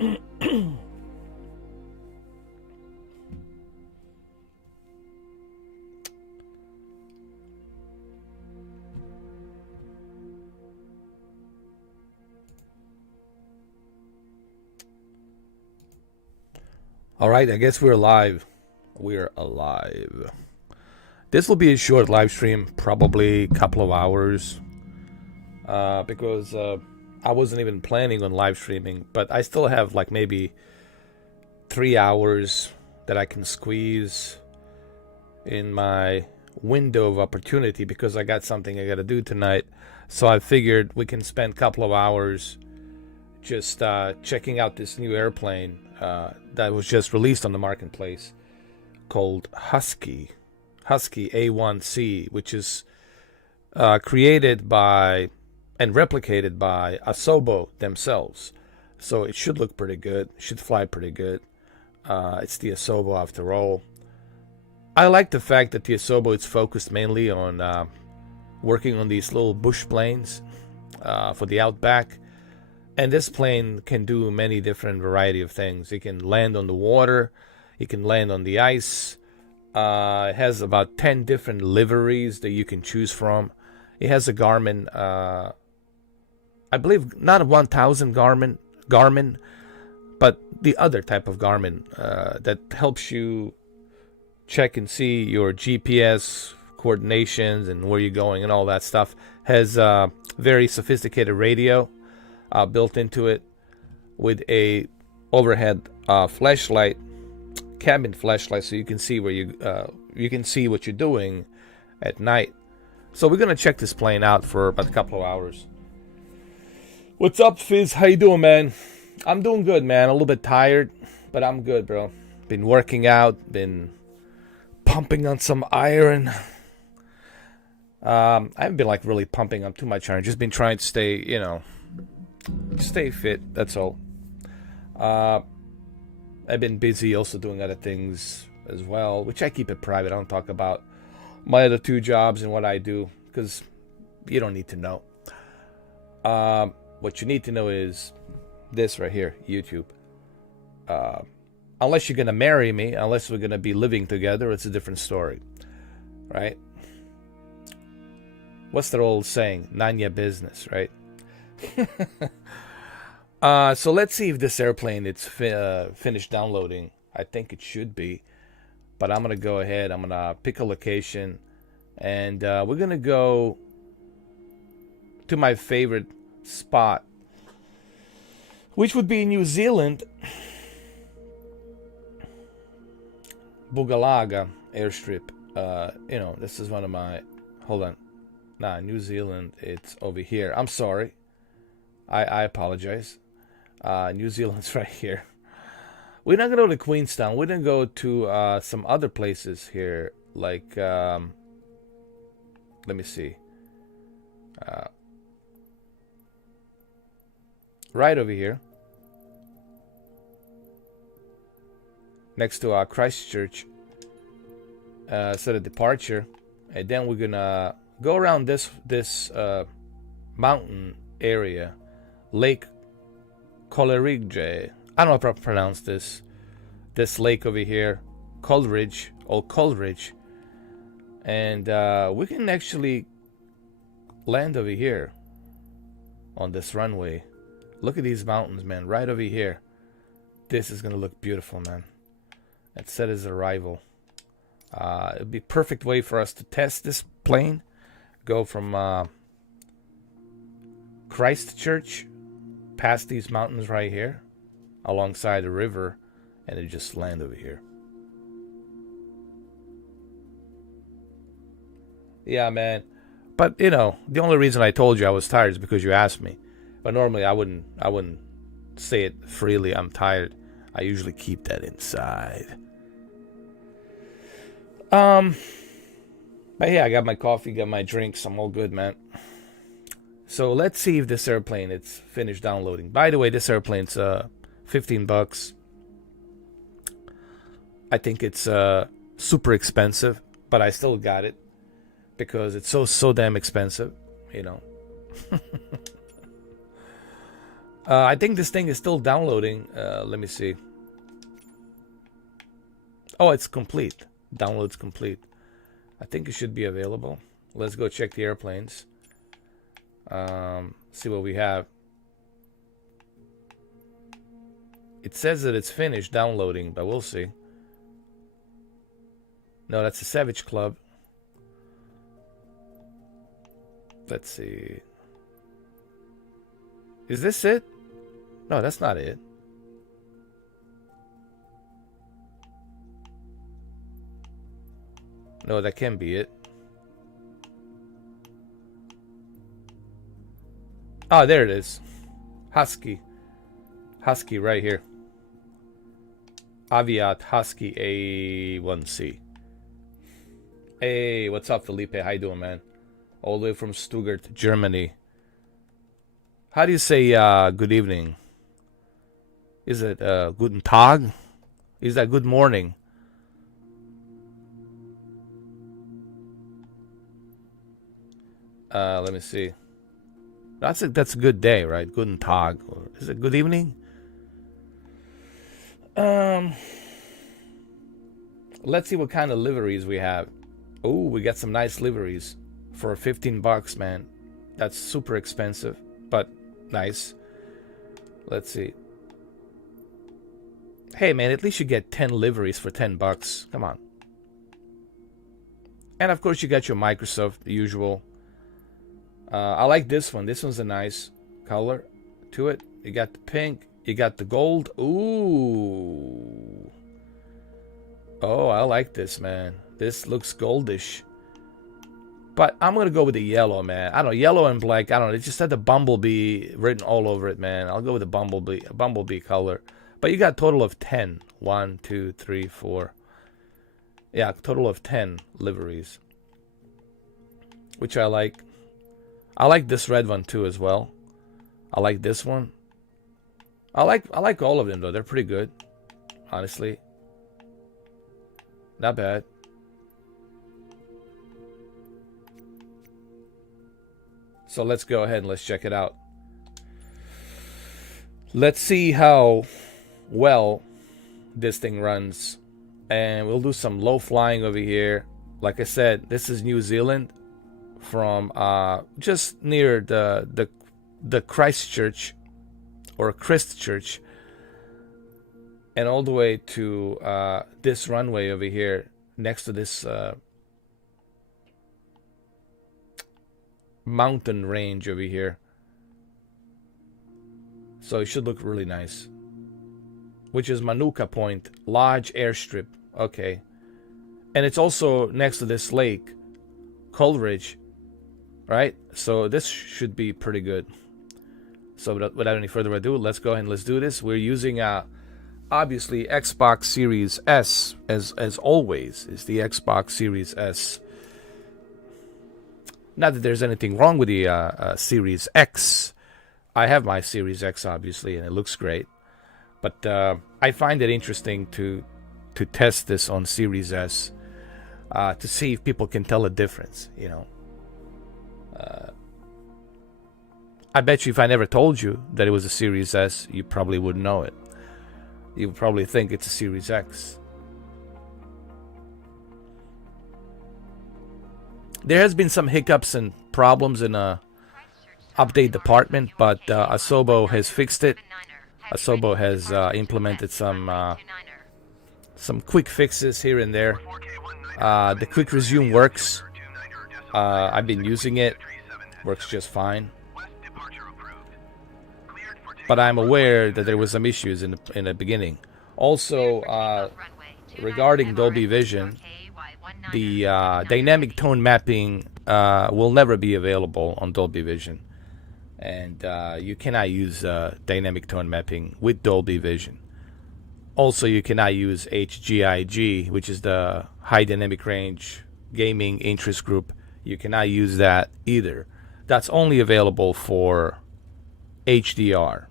All right, I guess we're live. We're alive. This will be a short live stream, probably a couple of hours, because I wasn't even planning on live streaming, but I still have like maybe 3 hours that I can squeeze in my window of opportunity because I got something I got to do tonight. So I figured we can spend a couple of hours just checking out this new airplane that was just released on the marketplace called Husky A1C, which is created by and replicated by Asobo themselves. So it should look pretty good, should fly pretty good. It's the Asobo after all. I like the fact that the Asobo is focused mainly on working on these little bush planes for the outback. And this plane can do many different variety of things. It can land on the water. It can land on the ice. It has about 10 different liveries that you can choose from. It has a Garmin, I believe not a 1000 Garmin, but the other type of Garmin that helps you check and see your GPS coordinations and where you're going and all that stuff. Has a very sophisticated radio built into it with a overhead flashlight, cabin flashlight, so you can see where you can see what you're doing at night. So we're gonna check this plane out for about a couple of hours. What's up, Fizz? How you doing, man? I'm doing good, man. A little bit tired, but I'm good, bro. Been working out, been pumping on some iron. I haven't been like really pumping on too much iron. Just been trying to stay fit, that's all. I've been busy also doing other things as well, which I keep it private. I don't talk about my other two jobs and what I do because you don't need to know. What you need to know is this right here, YouTube. Unless you're going to marry me, unless we're going to be living together, it's a different story, right? What's that old saying? None your business, right? So let's see if this airplane it's finished downloading. I think it should be, but I'm gonna go ahead. I'm gonna pick a location, and we're gonna go to my favorite spot, which would be New Zealand, Bugalaga airstrip. This is one of my. Hold on, New Zealand. It's over here. I'm sorry. I apologize. New Zealand's right here. We're not going to go to Queenstown. We're going to go to some other places here. Like, let me see. Right over here. Next to Christchurch. Set of departure. And then we're going to go around this mountain area. Lake Coleridge. I don't know how to pronounce this lake over here. Coleridge. And we can actually land over here on this runway. Look at these mountains, man. Right over here. This is going to look beautiful, man. That set his arrival. It'd be a perfect way for us to test this plane. Go from Christchurch past these mountains right here alongside the river, and then just land over here. Yeah, man. But the only reason I told you I was tired is because you asked me. But normally I wouldn't say it freely. I'm tired. I usually keep that inside. But yeah, I got my coffee, got my drinks. I'm all good, man. So let's see if this airplane it's finished downloading. By the way, this airplane's $15. I think it's super expensive, but I still got it because it's so damn expensive, I think this thing is still downloading. Let me see. Oh, it's complete. Download's complete. I think it should be available. Let's go check the airplanes. See what we have. It says that it's finished downloading, but we'll see. No, that's a Savage Club. Let's see. Is this it? No, that's not it. No, that can be it. Oh, there it is. Husky. Husky right here. Aviat Husky A1C. Hey, what's up, Felipe? How you doing, man? All the way from Stuttgart, Germany. How do you say good evening? Is it guten Tag? Is that good morning? Let me see. That's a good day, right? Guten Tag. Or is it good evening? Let's see what kind of liveries we have. Oh, we got some nice liveries for $15, man. That's super expensive, but nice. Let's see. Hey, man, at least you get 10 liveries for $10. Come on. And of course, you got your Microsoft, the usual. I like this one. This one's a nice color to it. You got the pink. You got the gold. Ooh. Oh, I like this, man. This looks goldish. But I'm going to go with the yellow, man. I don't know. Yellow and black. I don't know. It just had the bumblebee written all over it, man. I'll go with the bumblebee color. But you got a total of 10. 1, 2, 3, 4. Yeah, total of 10 liveries. Which I like. I like this red one too as well. I like this one. I like all of them though. They're pretty good. Honestly. Not bad. So let's go ahead and let's check it out. Let's see how well this thing runs. And we'll do some low flying over here. Like I said, this is New Zealand. From just near the Christchurch or Christchurch, and all the way to this runway over here next to this mountain range over here. So it should look really nice. Which is Manuka Point, large airstrip. Okay, and it's also next to this lake, Coleridge. Right, so this should be pretty good. So without any further ado, let's go ahead and let's do this. We're using obviously Xbox Series S as always. Is the Xbox Series S. Not that there's anything wrong with the Series X. I have my Series X obviously, and it looks great. But I find it interesting to test this on Series S to see if people can tell a difference. You know. I bet you if I never told you that it was a Series S, you probably wouldn't know it. You would probably think it's a Series X. There has been some hiccups and problems in update department, but Asobo has fixed it. Asobo has implemented some quick fixes here and there. The quick resume works. I've been using it. Works just fine. But I'm aware that there was some issues in the beginning. Also, regarding Dolby Vision, the dynamic tone mapping will never be available on Dolby Vision. And you cannot use dynamic tone mapping with Dolby Vision. Also, you cannot use HGIG, which is the High Dynamic Range Gaming Interest Group. You cannot use that either. That's only available for HDR.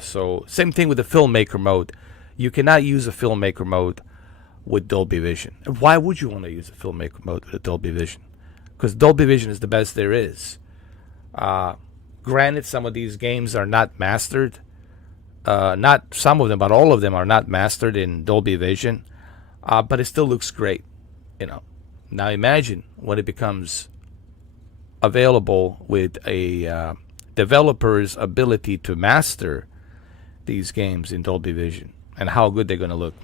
So same thing with the filmmaker mode. You cannot use a filmmaker mode with Dolby Vision. Why would you want to use a filmmaker mode with a Dolby Vision? Because Dolby Vision is the best there is. Granted, some of these games are not mastered. Not some of them, but all of them are not mastered in Dolby Vision. But it still looks great, you know. Now imagine when it becomes available with a developer's ability to master these games in Dolby Vision and how good they're going to look.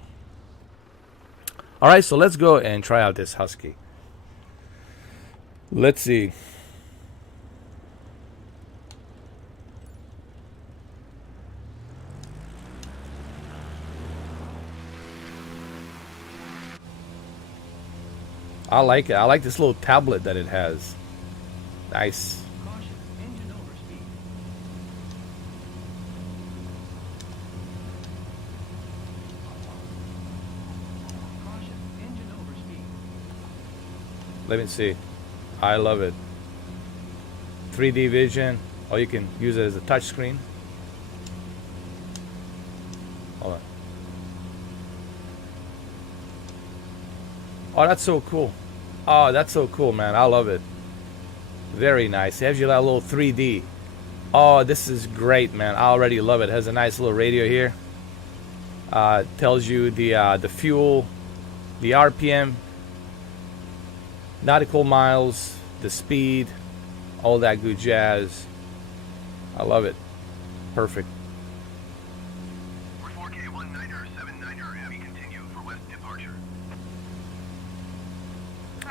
All right, so let's go and try out this Husky. Let's see. I like it. I like this little tablet that it has. Nice. Caution, engine overspeed. Caution, engine overspeed. Let me see. I love it. 3D vision. Or you can use it as a touch screen. Hold on. Oh, that's so cool. Oh, that's so cool, man. I love it. Very nice. It has you that little 3D. Oh, this is great, man. I already love it. It has a nice little radio here. Tells you the fuel, the RPM, nautical miles, the speed, all that good jazz. I love it. Perfect. For 4K 19er, 79er, heavy continue for west departure.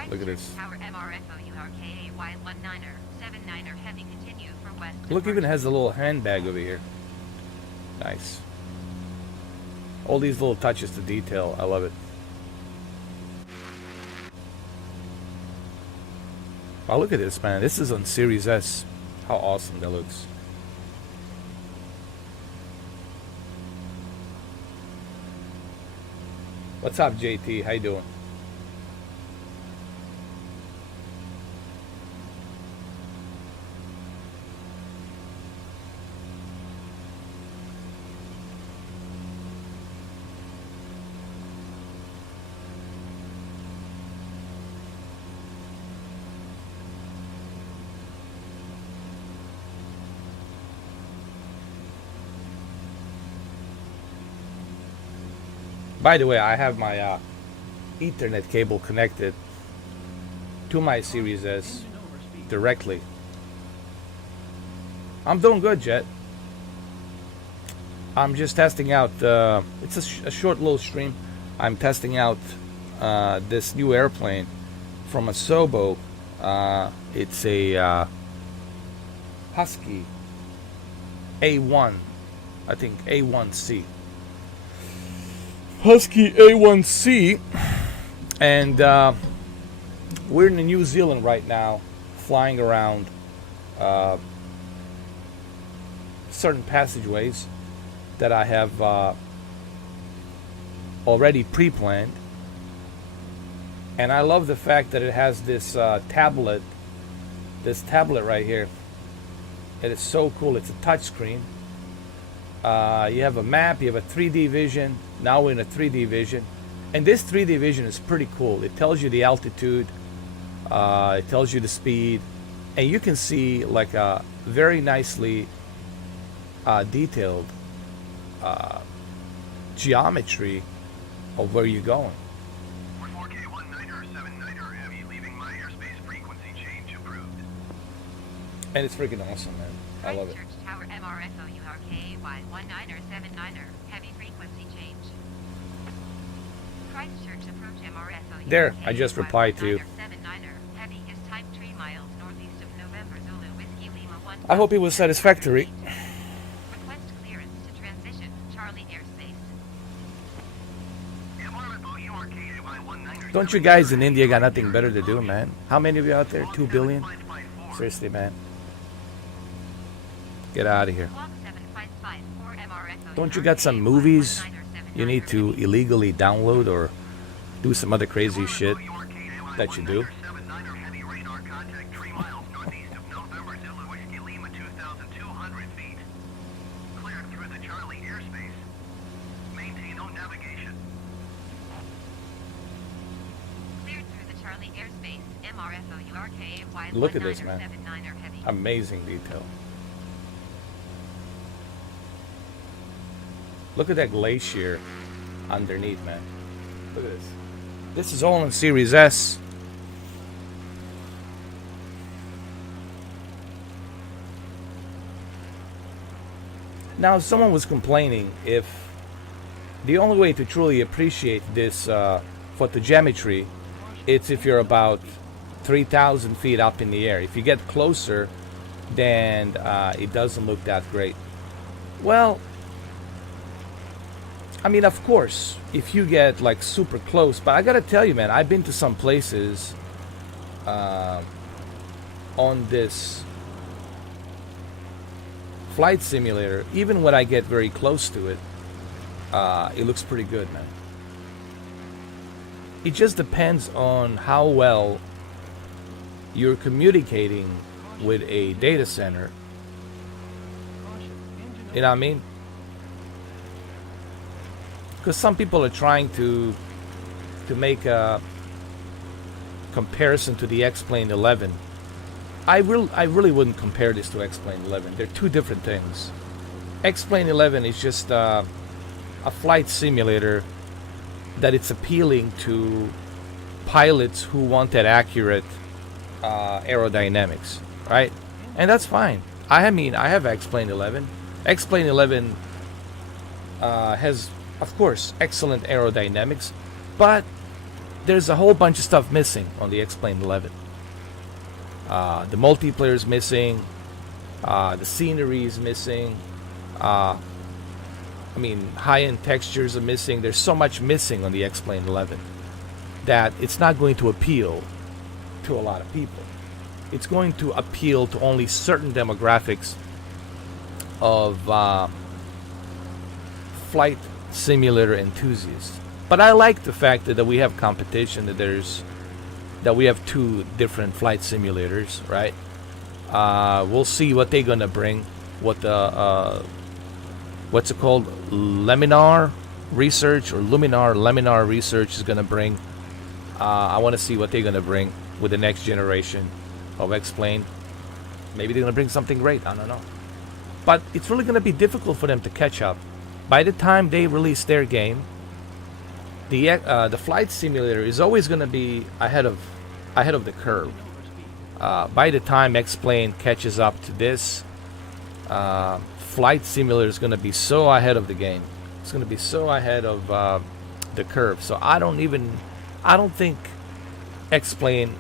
Look at this. Tower MRFOURKAY 19er, 79er, heavy continue for west. Look, even has a little handbag over here. Nice. All these little touches to detail. I love it. Oh, look at this, man. This is on Series S. How awesome that looks. What's up, JT? How you doing? By the way, I have my Ethernet cable connected to my Series S directly. I'm doing good, Jet. I'm just testing out, it's a short little stream. I'm testing out this new airplane from Asobo. It's a Husky A1, I think A1C. Husky A1C, and we're in New Zealand right now, flying around certain passageways that I have already pre-planned, and I love the fact that it has this tablet right here. It is so cool. It's a touch screen. You have a map, you have a 3D vision. Now we're in a 3D vision. And this 3D vision is pretty cool. It tells you the altitude, it tells you the speed, and you can see like a very nicely detailed geometry of where you're going. For 4K 19er, 79er, heavy leaving my airspace frequency change approved. And it's freaking awesome, man. I love it. Christchurch Tower MRFOURKAY 19er, 79er, heavy frequency change. Christchurch approach MRFOURKAY. There, I just replied to you. 79er, heavy is type 3 miles northeast of November Zulu Whiskey Lima 1. I hope it was satisfactory. Request clearance to transition Charlie airspace. Don't you guys in India got nothing better to do, man? How many of you out there? 2 billion? Seriously, man. Get out of here. Block 7554 MRFOURKAY Don't you got some movies 19er, 79er, you need to illegally download or do some other crazy shit that you do? Look at this, man. Amazing detail. Look at that glacier underneath, man. Look at this. This is all in Series S. Now, someone was complaining if the only way to truly appreciate this photogeometry, it's if you're about 3,000 feet up in the air. If you get closer, then it doesn't look that great. Well, I mean, of course, if you get like super close, but I gotta tell you, man, I've been to some places on this flight simulator. Even when I get very close to it, it looks pretty good, man. It just depends on how well you're communicating with a data center. You know what I mean? Because some people are trying to make a comparison to the X-Plane 11. I really wouldn't compare this to X-Plane 11. They're two different things. X-Plane 11 is just a flight simulator that it's appealing to pilots who want that accurate aerodynamics, right? And that's fine. I mean, I have X-Plane 11. X-Plane 11 has, of course, excellent aerodynamics, but there's a whole bunch of stuff missing on the X-Plane 11. The multiplayer is missing. The scenery is missing. I mean, high-end textures are missing. There's so much missing on the X-Plane 11 that it's not going to appeal to a lot of people. It's going to appeal to only certain demographics of flight simulator enthusiasts. But I like the fact that we have competition, that we have two different flight simulators, right? We'll see what they're gonna bring. What the what's it called? Luminar research is gonna bring. I want to see what they're gonna bring with the next generation of X-Plane. Maybe they're gonna bring something great. I don't know. But it's really gonna be difficult for them to catch up. By the time they release their game, the flight simulator is always gonna be ahead of the curve. By the time X-Plane catches up to this, flight simulator is going to be so ahead of the game. It's going to be so ahead of the curve. So I don't think X-Plane,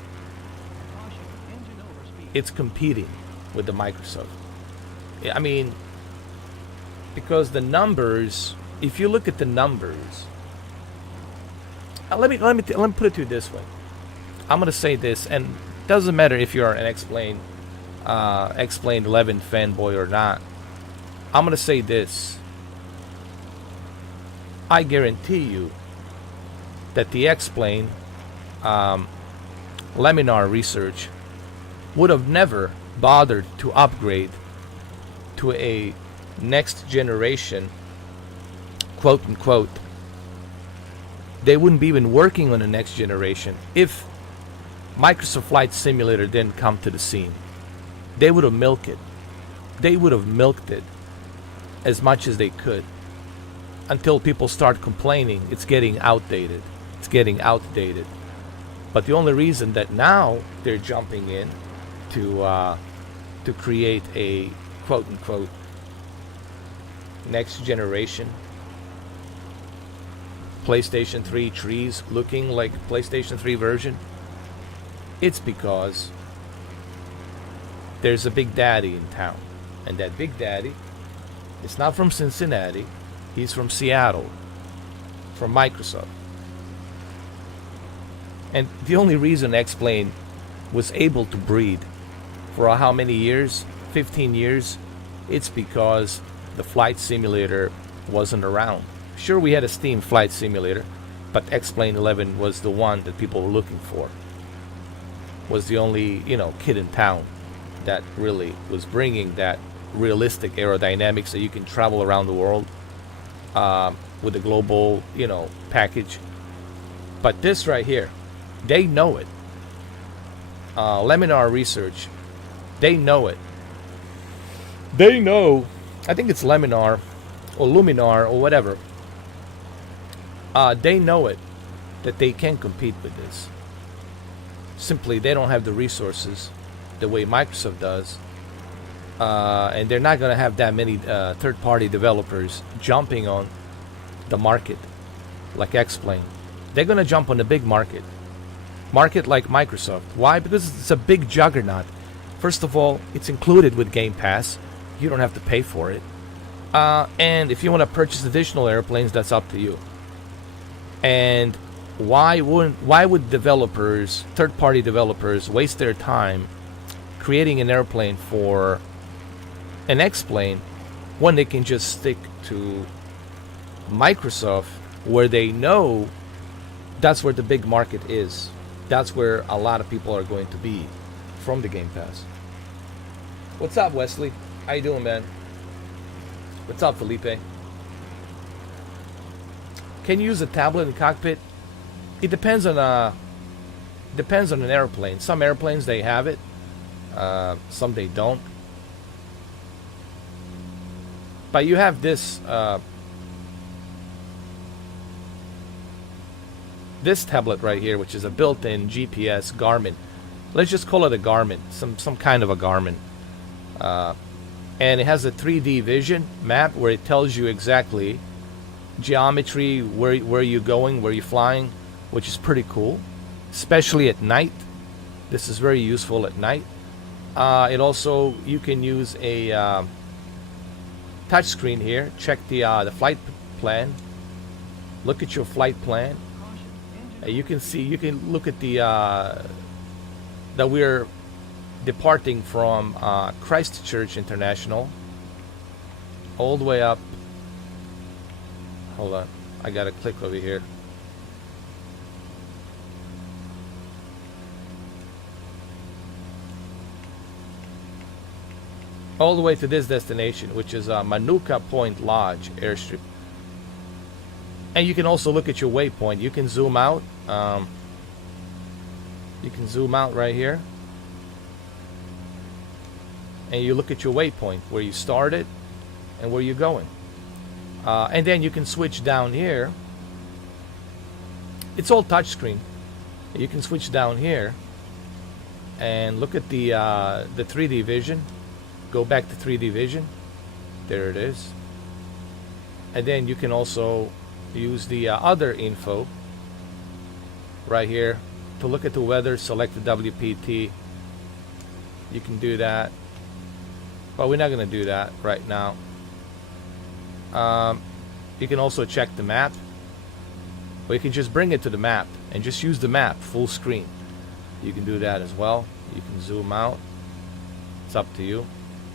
it's competing with the Microsoft. I mean, because the numbers, if you look at the numbers, let me put it to you this way. I'm going to say this, and it doesn't matter if you're an X-Plane 11 fanboy or not. I'm going to say this. I guarantee you that the X-Plane Luminar research would have never bothered to upgrade to a next generation, quote unquote. They wouldn't be even working on the next generation if Microsoft Flight Simulator didn't come to the scene. They would have milked it. They would have milked it as much as they could until people start complaining it's getting outdated. It's getting outdated. But the only reason that now they're jumping in to create a quote unquote next generation PlayStation 3 trees looking like PlayStation 3 version, it's because there's a big daddy in town. And that big daddy is not from Cincinnati, he's from Seattle, from Microsoft. And the only reason X-Plane was able to breed for how many years? 15 years. It's because the flight simulator wasn't around. Sure, we had a Steam flight simulator, but X-Plane 11 was the one that people were looking for. Was the only, kid in town that really was bringing that realistic aerodynamics so you can travel around the world with a global, package. But this right here, they know it. Luminar Research, they know it. They know, I think it's Luminar or Luminar or whatever, they know it, that they can compete with this. Simply, they don't have the resources the way Microsoft does, and they're not going to have that many third-party developers jumping on the market like X-Plane. They're going to jump on the big market like Microsoft. Why? Because it's a big juggernaut. First of all, it's included with Game Pass. You don't have to pay for it. And if you want to purchase additional airplanes, that's up to you. And why would developers, third-party developers, waste their time creating an airplane for an X-plane when they can just stick to Microsoft, where they know that's where the big market is. That's where a lot of people are going to be from the Game Pass. What's up, Wesley? How you doing, man? What's up, Felipe? Can you use a tablet in Cockpit? It depends on an airplane. Some airplanes, they have it. Some they don't. But you have this this tablet right here, which is a built-in GPS Garmin. Let's just call it a Garmin, some kind of a Garmin. And it has a 3D vision map where it tells you exactly geometry, where you're going, where you're flying, which is pretty cool, especially at night. This is very useful at night. It also, you can use a touch screen here. Check the flight plan. Look at your flight plan. You can see, you can look at the that we're departing from Christchurch International all the way up. Hold on, I gotta click over here. All the way to this destination, which is Manuka Point Lodge airstrip. And you can also look at your waypoint. You can zoom out. You can zoom out right here. And you look at your waypoint, where you started and where you're going. And then you can switch down here. It's all touchscreen. You can switch down here and look at the 3D vision. Go back to 3D vision. There it is. And then you can also use the other info right here to look at the weather. Select the WPT. You can do that, but we're not going to do that right now. You can also check the map, or you can just bring it to the map and just use the map full screen. You can do that as well. You can zoom out. It's up to you.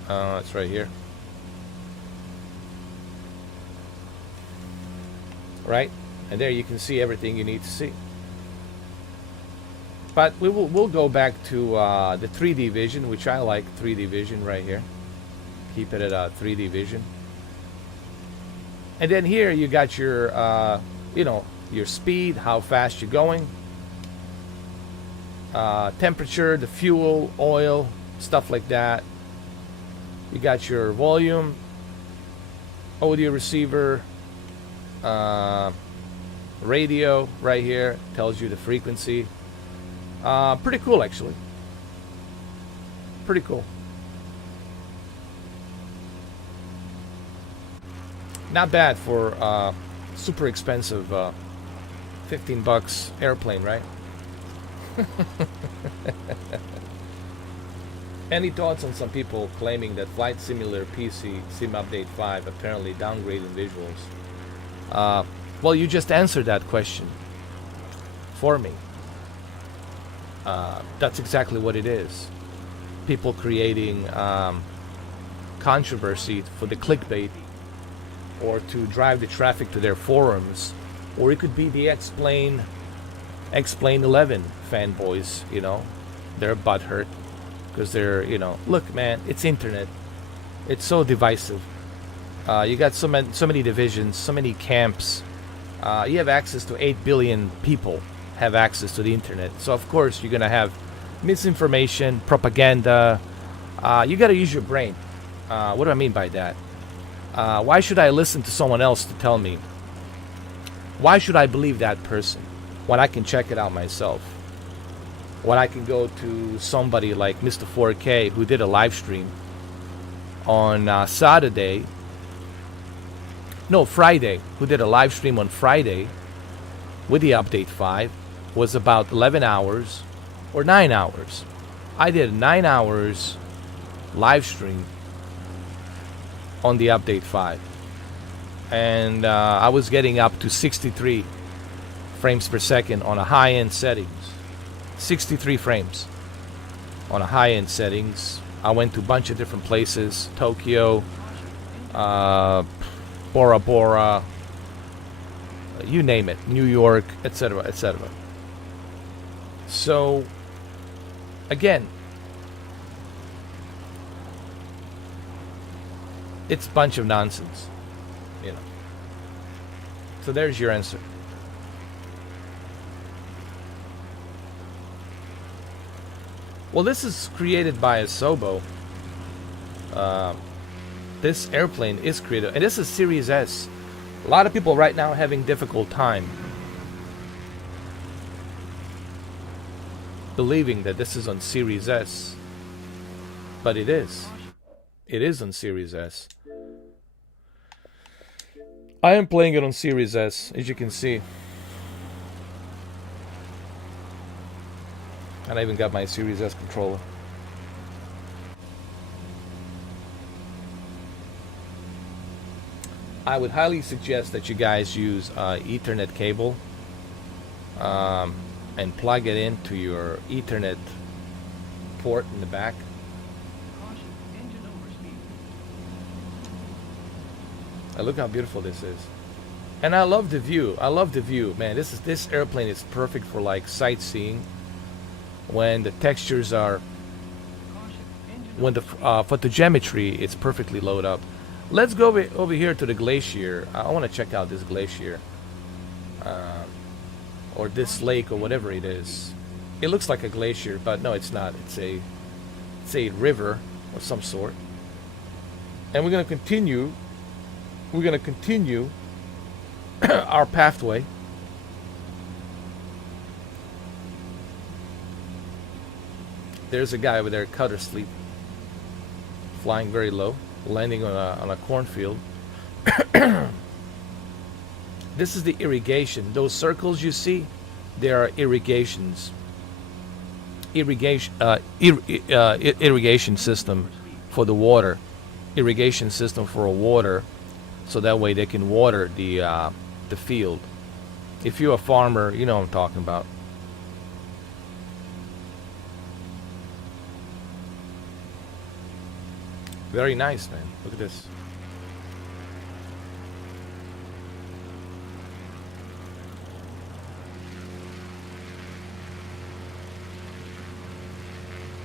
It's right here. Right, and there you can see everything you need to see. But we'll go back to the 3D vision, which I like. 3D vision right here. Keep it at 3D vision. And then here you got your your speed, how fast you're going, temperature, the fuel, oil, stuff like that. You got your volume, audio receiver, radio right here, tells you the frequency. Pretty cool, actually. Pretty cool. Not bad for super expensive $15 airplane, right? Any thoughts on some people claiming that Flight Simulator PC Sim Update 5 apparently downgraded visuals? Well, you just answered that question for me. That's exactly what it is. People creating controversy for the clickbait, or to drive the traffic to their forums, or it could be the X-Plane 11 fanboys. They're butthurt because they're, look, man, it's internet. It's so divisive. You got so many divisions, so many camps. You have access to 8 billion people have access to the internet. So of course you're gonna have misinformation, propaganda. You gotta use your brain. What do I mean by that? Why should I listen to someone else to tell me? Why should I believe that person when I can check it out myself? When I can go to somebody like Mr. 4K who did a live stream on Friday, who did a live stream on Friday with the update 5, was about 11 hours or 9 hours. I did 9 hours live stream on the update 5, and I was getting up to 63 frames per second on a high-end settings. 63 frames on a high-end settings. I went to a bunch of different places: Tokyo, Bora Bora, you name it, New York, etc., etc. So again, it's a bunch of nonsense, you know. So there's your answer. Well, this is created by Asobo. This airplane is created, and this is Series S. A lot of people right now having difficult time believing that this is on Series S, but it is. It is on Series S. I am playing it on Series S, as you can see. And I even got my Series S controller. I would highly suggest that you guys use Ethernet cable and plug it into your Ethernet port in the back. And look how beautiful this is. And I love the view. I love the view, man. This airplane is perfect for like sightseeing. When the textures are, when the photogeometry is perfectly loaded up. Let's go over here to the glacier. I want to check out this glacier, or this lake, or whatever it is. It looks like a glacier, but no, it's not. It's a river of some sort. And we're gonna continue. We're gonna continue our pathway. There's a guy over there, cutter sleep, flying very low, landing on a cornfield. This is the irrigation. Those circles you see, they are irrigations. Irrigation system for the water. Irrigation system for water, so that way they can water the field. If you're a farmer, you know what I'm talking about. Very nice, man. Look at this.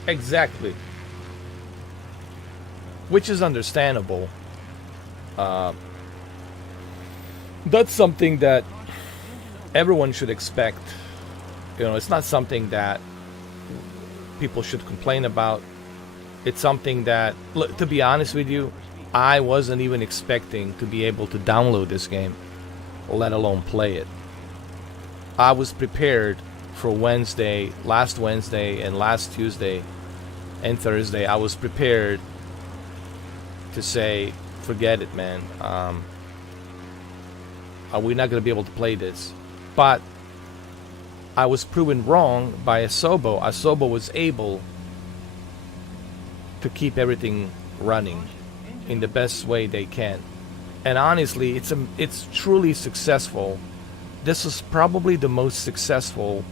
Exactly. Which is understandable. That's something that everyone should expect. You know, it's not something that people should complain about. It's something that, look, to be honest with you, I wasn't even expecting to be able to download this game, let alone play it. I was prepared for Wednesday, last Wednesday and last Tuesday and Thursday. I was prepared to say, forget it, man. We're not going to be able to play this. But I was proven wrong by Asobo. Asobo was able to keep everything running in the best way they can, and honestly, it's truly successful. This is probably the most successful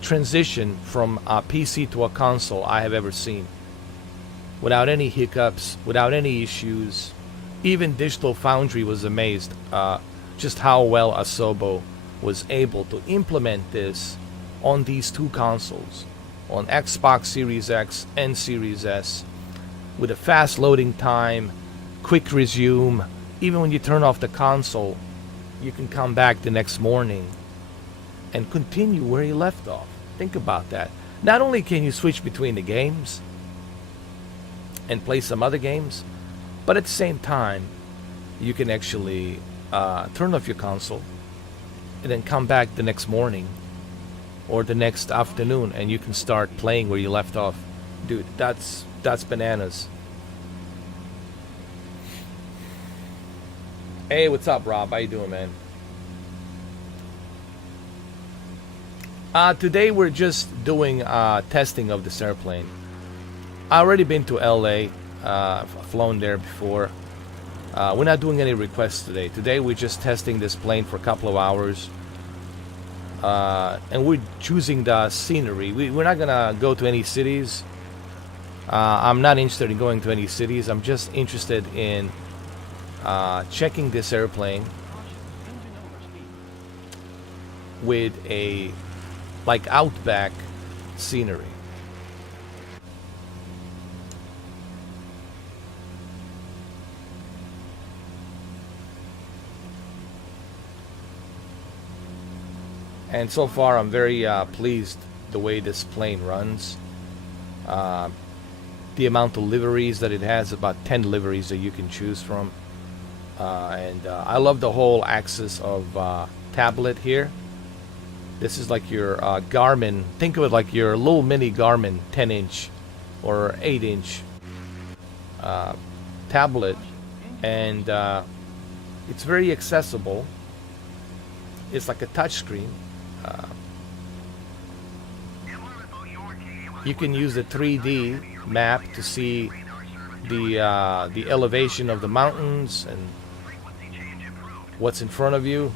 transition from a PC to a console I have ever seen, without any hiccups, without any issues. Even Digital Foundry was amazed just how well Asobo was able to implement this on these two consoles, on Xbox Series X and Series S, with a fast loading time, quick resume. Even when you turn off the console, you can come back the next morning and continue where you left off. Think about that. Not only can you switch between the games and play some other games, But at the same time, you can actually turn off your console and then come back the next morning or the next afternoon, and you can start playing where you left off. Dude, that's bananas. Hey, what's up, Rob? How you doing, man? Today we're just doing testing of this airplane. I already been to LA. I've flown there before. We're not doing any requests today. Today we're just testing this plane for a couple of hours. And we're choosing the scenery. We're not gonna go to any cities. I'm not interested in going to any cities. I'm just interested in checking this airplane with a outback scenery. And so far I'm very pleased the way this plane runs. The amount of liveries that it has, about 10 liveries that you can choose from. And I love the whole axis of tablet here. This is like your Garmin. Think of it like your little mini Garmin 10-inch or 8-inch tablet. And it's very accessible. It's like a touchscreen. You can use a 3D map to see the elevation of the mountains and what's in front of you.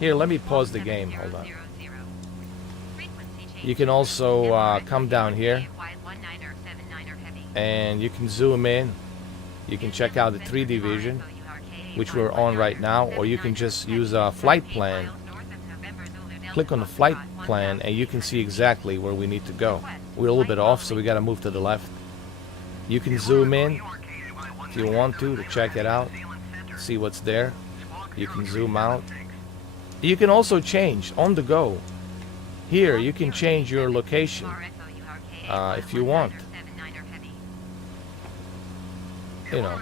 Here, let me pause the game. Hold on. You can also come down here and you can zoom in. You can check out the 3D vision, which we're on right now, or you can just use a flight plan. Click on the flight plan and you can see exactly where we need to go. We're a little bit off, so we got to move to the left. You can zoom in if you want to check it out, see what's there. You can zoom out. You can also change on the go. Here you can change your location if you want. You know.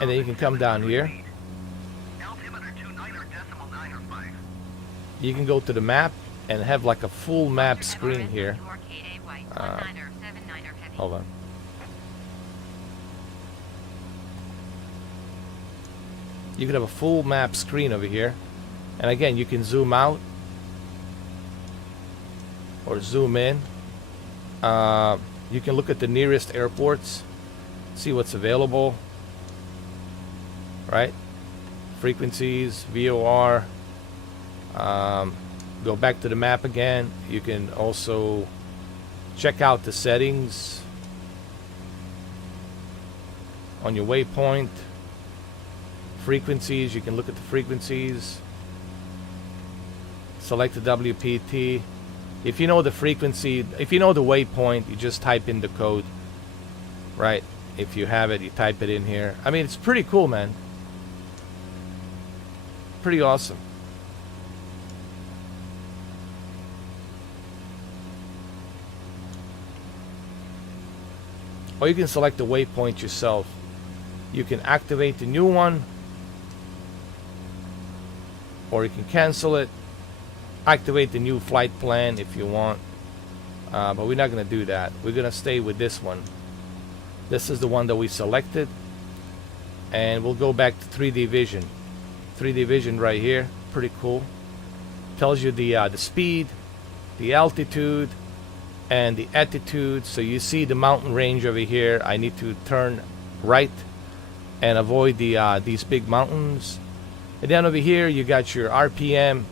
And then you can come down here. You can go to the map and have like a full map screen here. Hold on. You can have a full map screen over here. And again, you can zoom out or zoom in. You can look at the nearest airports, see what's available. Right? Frequencies, VOR. Go back to the map again. You can also check out the settings on your waypoint. Frequencies, you can look at the frequencies. Select the WPT. If you know the frequency, if you know the waypoint, you just type in the code. Right? If you have it, you type it in here. I mean, it's pretty cool, man. Pretty awesome. Or you can select the waypoint yourself. You can activate the new one, or you can cancel it, activate the new flight plan if you want, but we're not going to do that. We're going to stay with this one. This is the one that we selected, and we'll go back to 3D vision. 3D vision right here, pretty cool. Tells you the speed, the altitude, and the attitude. So you see the mountain range over here. I need to turn right and avoid these big mountains. And then over here you got your RPM,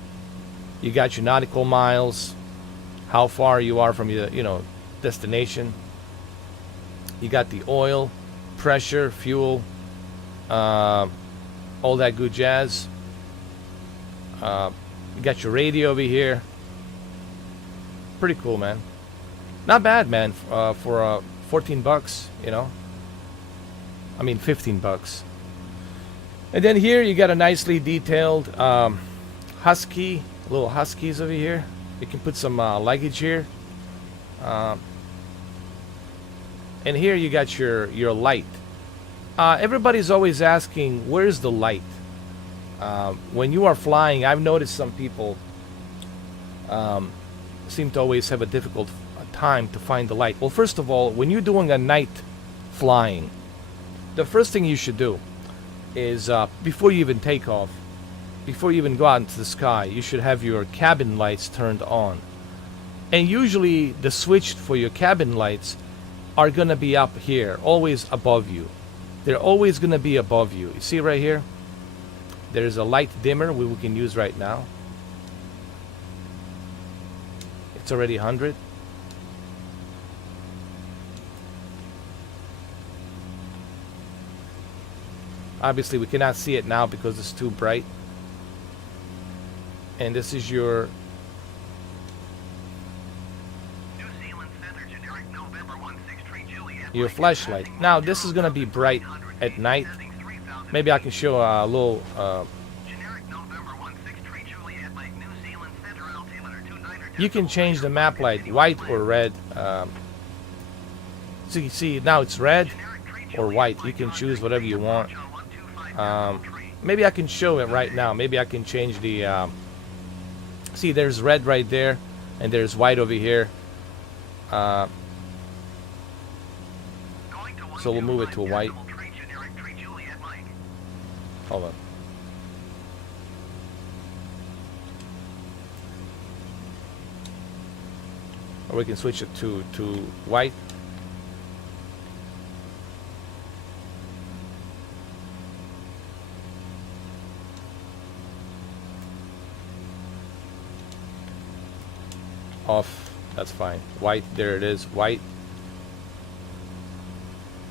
you got your nautical miles, how far you are from your destination. You got the oil, pressure, fuel, all that good jazz. You got your radio over here. Pretty cool, man. Not bad, man, for 14 bucks, I mean 15 bucks. And then here you got a nicely detailed husky, little huskies over here. You can put some luggage here. And here you got your light. Everybody's always asking, where's the light? When you are flying, I've noticed some people seem to always have a difficult time to find the light. Well, first of all, when you're doing a night flying, the first thing you should do is before you even take off, before you even go out into the sky, you should have your cabin lights turned on. And usually the switch for your cabin lights are going to be up here, always above you. They're always going to be above you. You see right here? There's a light dimmer we can use right now. It's already 100. Obviously we cannot see it now because it's too bright. And this is your flashlight. Now this is going to be bright at night. Maybe I can show a little you can change the map light white or red. So you see now it's red or white. You can choose whatever you want. Maybe I can show it right now. Maybe I can change the see, there's red right there and there's white over here. So we'll move it to a white. Hold on. Or we can switch it to white. Off. That's fine. White. There it is. White.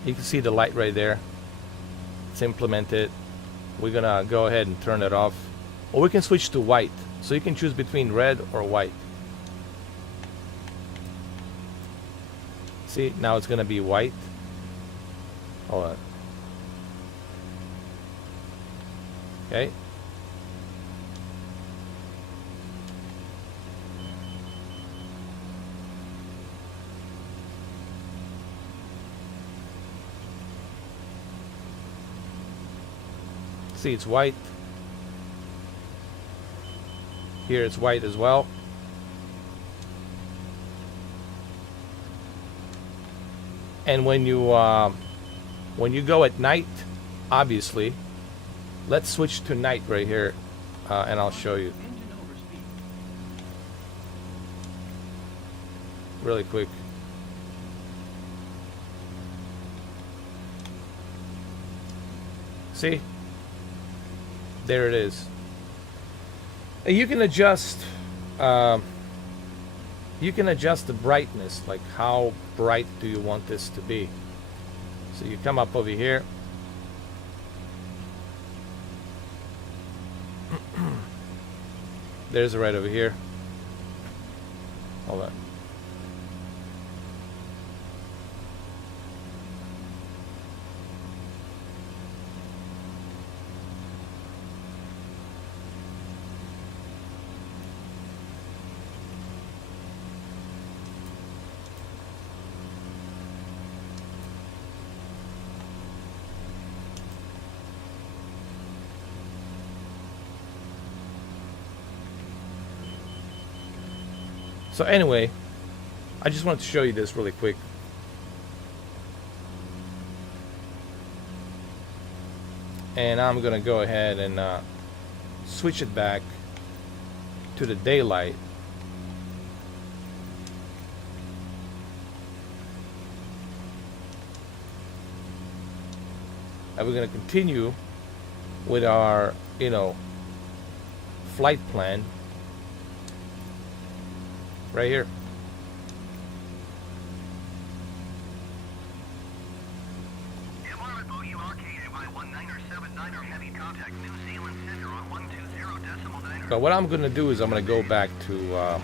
You can see the light right there. It's implemented. We're gonna go ahead and turn it off. Or we can switch to white. So you can choose between red or white. See, now it's gonna be white. Hold on. Okay. See, it's white. Here it's white as well. And when you go at night, obviously, let's switch to night right here, and I'll show you really quick. See? There it is. And you can adjust the brightness, like how bright do you want this to be. So you come up over here. There's right over here. Hold on. So anyway, I just wanted to show you this really quick. And I'm gonna go ahead and switch it back to the daylight. And we're gonna continue with our, flight plan. Right here. But what I'm going to do is I'm going to go back to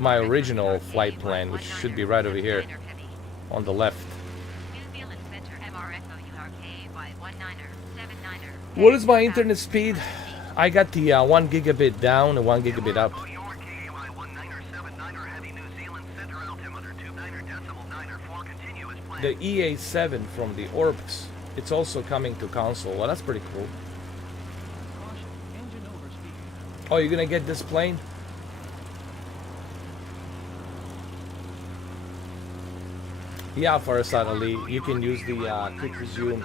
my original flight plan, which should be right over here on the left. What is my internet speed? I got the 1 gigabit down and 1 gigabit up. New York, KAY 1979er, heavy New Zealand, center altimeter 29.9, continuous plan. The EA7 from the Orbx, it's also coming to console. Well, that's pretty cool. Oh, you're gonna get this plane? Yeah, Farasat Ali, you can use the quick resume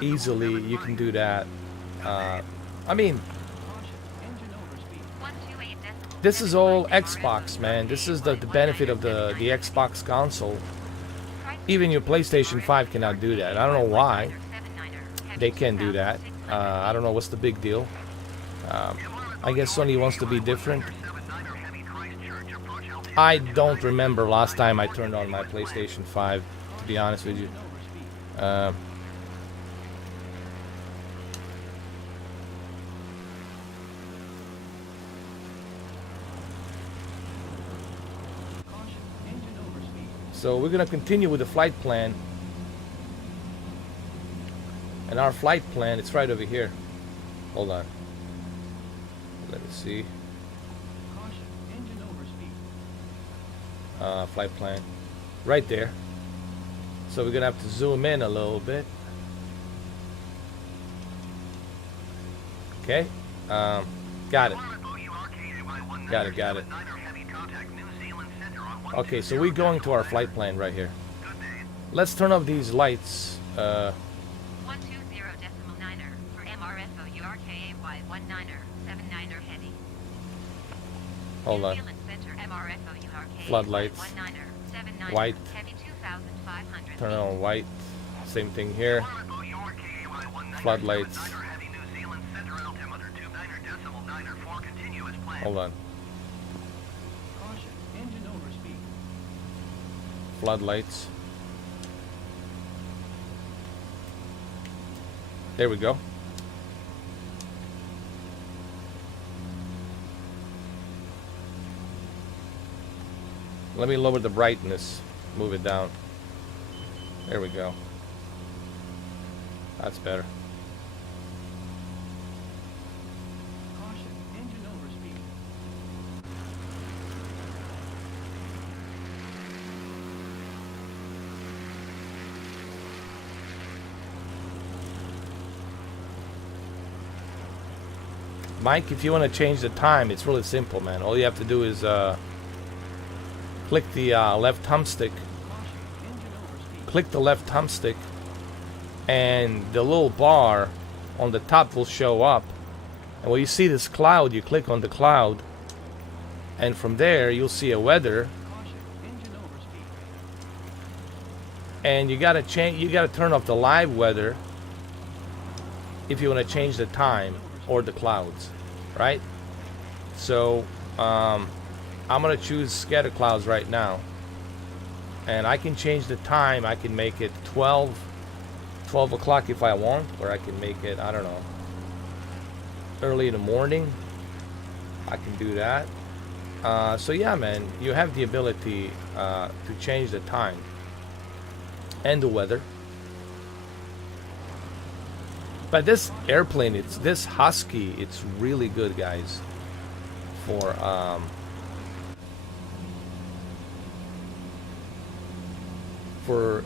easily. You can do that. I mean, this is all Xbox, man. This is the benefit of the Xbox console. Even your PlayStation 5 cannot do that. I don't know why they can do that. I don't know what's the big deal. I guess Sony wants to be different. I don't remember last time I turned on my PlayStation 5, to be honest with you. So we're gonna continue with the flight plan. And our flight plan, it's right over here. Hold on. Let me see. Flight plan. Right there. So we're gonna have to zoom in a little bit. Okay. Got it. Got it. Okay, so we're going to our flight plan right here. Let's turn off these lights. 120.9er for MRFO URKAY 19er 79er heavy. Hold on. New Zealand Center MRFO URKAY Floodlights. 19er 79er White. heavy 2,500 Turn on white. Same thing here. Floodlights. Hold on. Floodlights. There we go. Let me lower the brightness. Move it down. There we go. That's better. Mike, if you want to change the time, it's really simple, man. All you have to do is click the left thumbstick. Click the left thumbstick, and the little bar on the top will show up. And when you see this cloud, you click on the cloud, and from there you'll see a weather. And you gotta change. You gotta turn off the live weather if you want to change the time or the clouds, right? So I'm gonna choose scatter clouds right now, and I can change the time. I can make it 12 o'clock if I want, or I can make it, I don't know, early in the morning. I can do that. So yeah, man, you have the ability to change the time and the weather. But this airplane, it's this Husky, it's really good, guys, for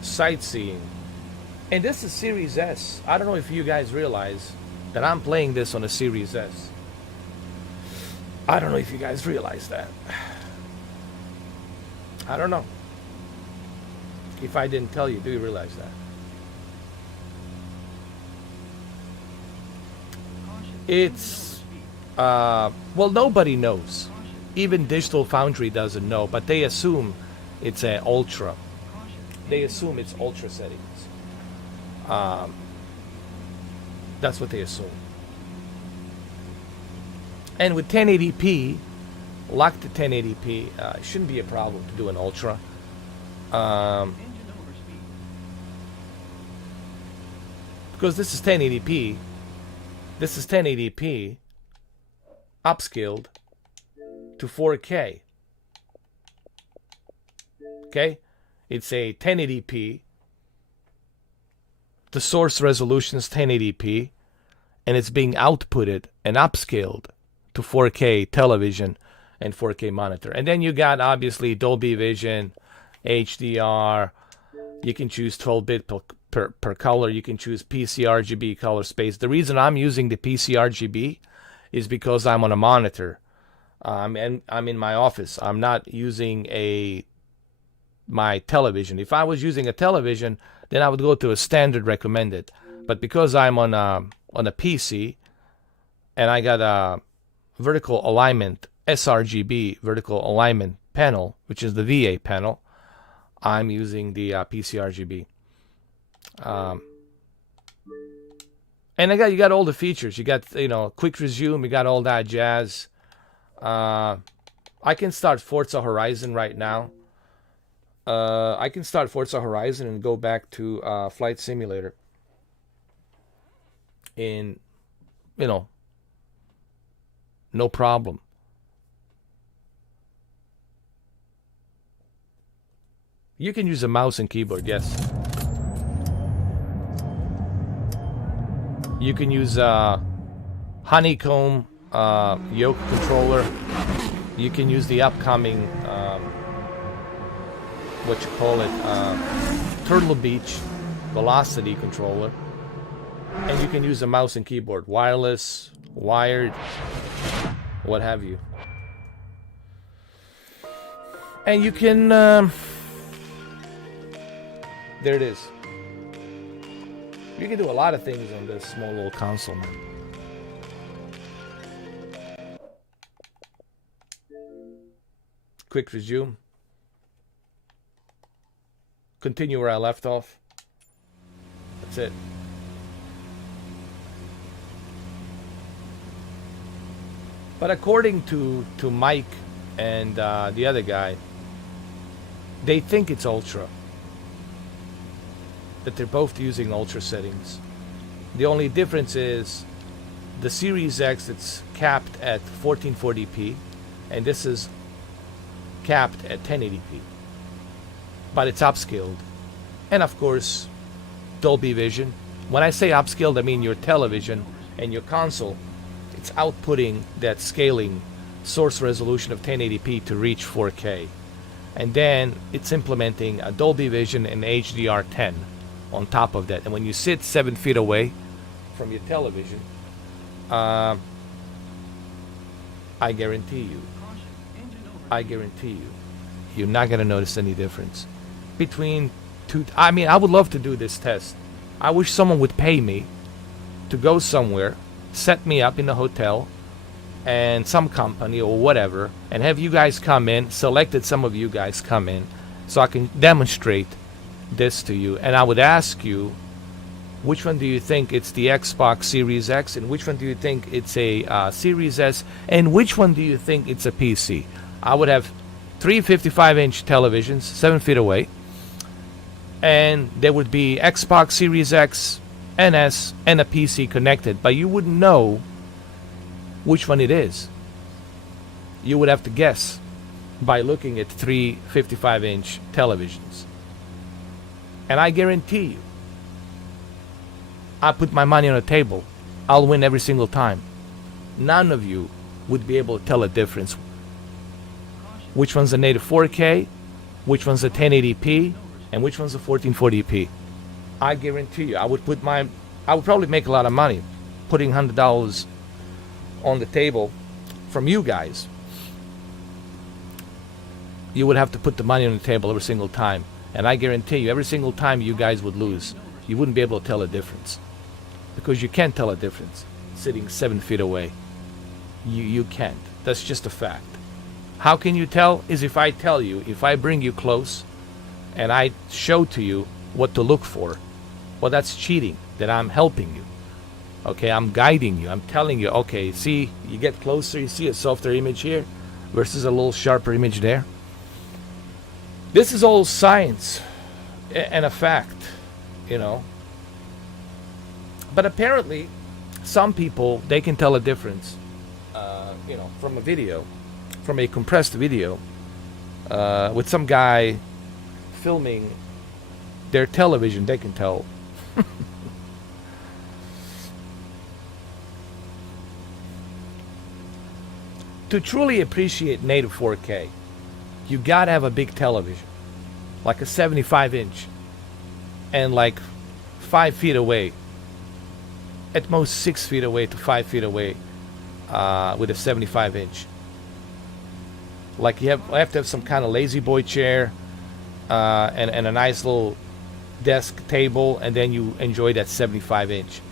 sightseeing. And this is Series S. I don't know if you guys realize that I'm playing this on a Series S. I don't know if you guys realize that. I don't know. If I didn't tell you, do you realize that? It's, well, nobody knows. Even Digital Foundry doesn't know, but they assume it's an Ultra. They assume it's Ultra settings. That's what they assume. And with 1080p, locked to 1080p, it shouldn't be a problem to do an Ultra. Because this is 1080p. This is 1080p upscaled to 4K. Okay? It's a 1080p. The source resolution is 1080p. and it's being outputted and upscaled to 4K television and 4K monitor. And then you got obviously Dolby Vision, HDR. You can choose 12-bit per color. You can choose PCRGB color space. The reason I'm using the PCRGB is because I'm on a monitor. And I'm in my office. I'm not using my television. If I was using a television, then I would go to a standard recommended. But because I'm on a PC and I got a vertical alignment sRGB vertical alignment panel, which is the VA panel, I'm using the PCRGB. And you got all the features. You got quick resume. You got all that jazz. I can start Forza Horizon right now. I can start Forza Horizon and go back to Flight Simulator in, no problem. You can use a mouse and keyboard, yes. You can use a honeycomb yoke controller. You can use the upcoming Turtle Beach Velocity controller, and you can use a mouse and keyboard, wireless, wired, what have you. And you can there it is. You can do a lot of things on this small little console, man. Quick resume. Continue where I left off. That's it. But according to Mike and the other guy, they think it's ultra. That they're both using ultra settings. The only difference is the Series X, it's capped at 1440p, and this is capped at 1080p. But it's upscaled. And of course, Dolby Vision. When I say upscaled, I mean your television and your console, it's outputting that scaling source resolution of 1080p to reach 4K. And then it's implementing a Dolby Vision and HDR10 on top of that. And when you sit 7 feet away from your television, I guarantee you, you're not going to notice any difference between two. I mean, I would love to do this test. I wish someone would pay me to go somewhere, set me up in a hotel and some company or whatever, and have you guys come in, selected some of you guys come in, so I can demonstrate this to you. And I would ask you, which one do you think it's the Xbox Series X, and which one do you think it's a Series S, and which one do you think it's a PC? I would have 3 55-inch televisions 7 feet away, and there would be Xbox Series X and S and a PC connected, but you wouldn't know which one it is. You would have to guess by looking at 3 55-inch televisions. And I guarantee you, I put my money on the table, I'll win every single time. None of you would be able to tell a difference. Which one's a native 4K, which one's a 1080p, and which one's a 1440p. I guarantee you, I would probably make a lot of money putting $100 on the table from you guys. You would have to put the money on the table every single time. And I guarantee you, every single time you guys would lose. You wouldn't be able to tell a difference. Because you can't tell a difference sitting 7 feet away. You can't. That's just a fact. How can you tell? Is if I tell you, if I bring you close and I show to you what to look for. Well, that's cheating. That I'm helping you. Okay, I'm guiding you. I'm telling you, okay, see, you get closer, you see a softer image here versus a little sharper image there. This is all science and a fact, But apparently, some people, they can tell a difference, from a video, from a compressed video, with some guy filming their television, they can tell. To truly appreciate native 4K, you gotta have a big television, like a 75-inch, and like 5 feet away, at most 6 feet away to 5 feet away, with a 75-inch. Like you have to have some kind of lazy boy chair, and a nice little desk table, and then you enjoy that 75-inch.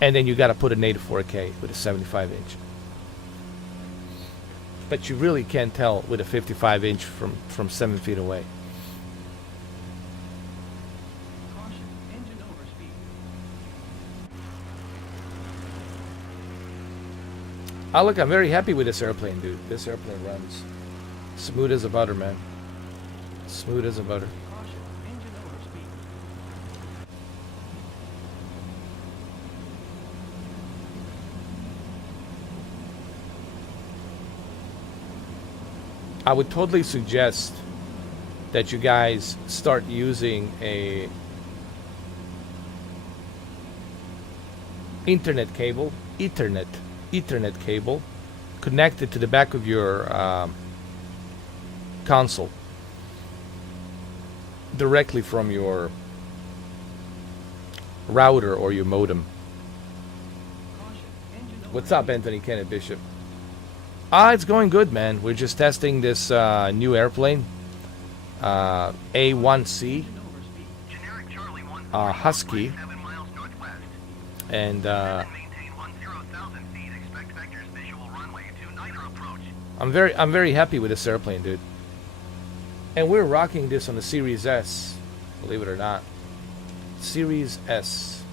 And then you got to put a native 4K with a 75-inch. But you really can't tell with a 55-inch from 7 feet away. Caution, engine overspeed. Oh, look, I'm very happy with this airplane, dude. This airplane runs smooth as a butter, man. Smooth as a butter. Caution, engine overspeed. I would totally suggest that you guys start using a Ethernet cable connected to the back of your console directly from your router or your modem. Caution, engine What's up, Anthony Kenneth Bishop? It's going good, man. We're just testing this new airplane, A1C overspeed. Generic Charlie 1 Husky, 7 miles northwest. and Maintain 10,000 feet. Expect vectors visual runway 29er approach. I'm very happy with this airplane, dude. And we're rocking this on the Series S, believe it or not. Series S.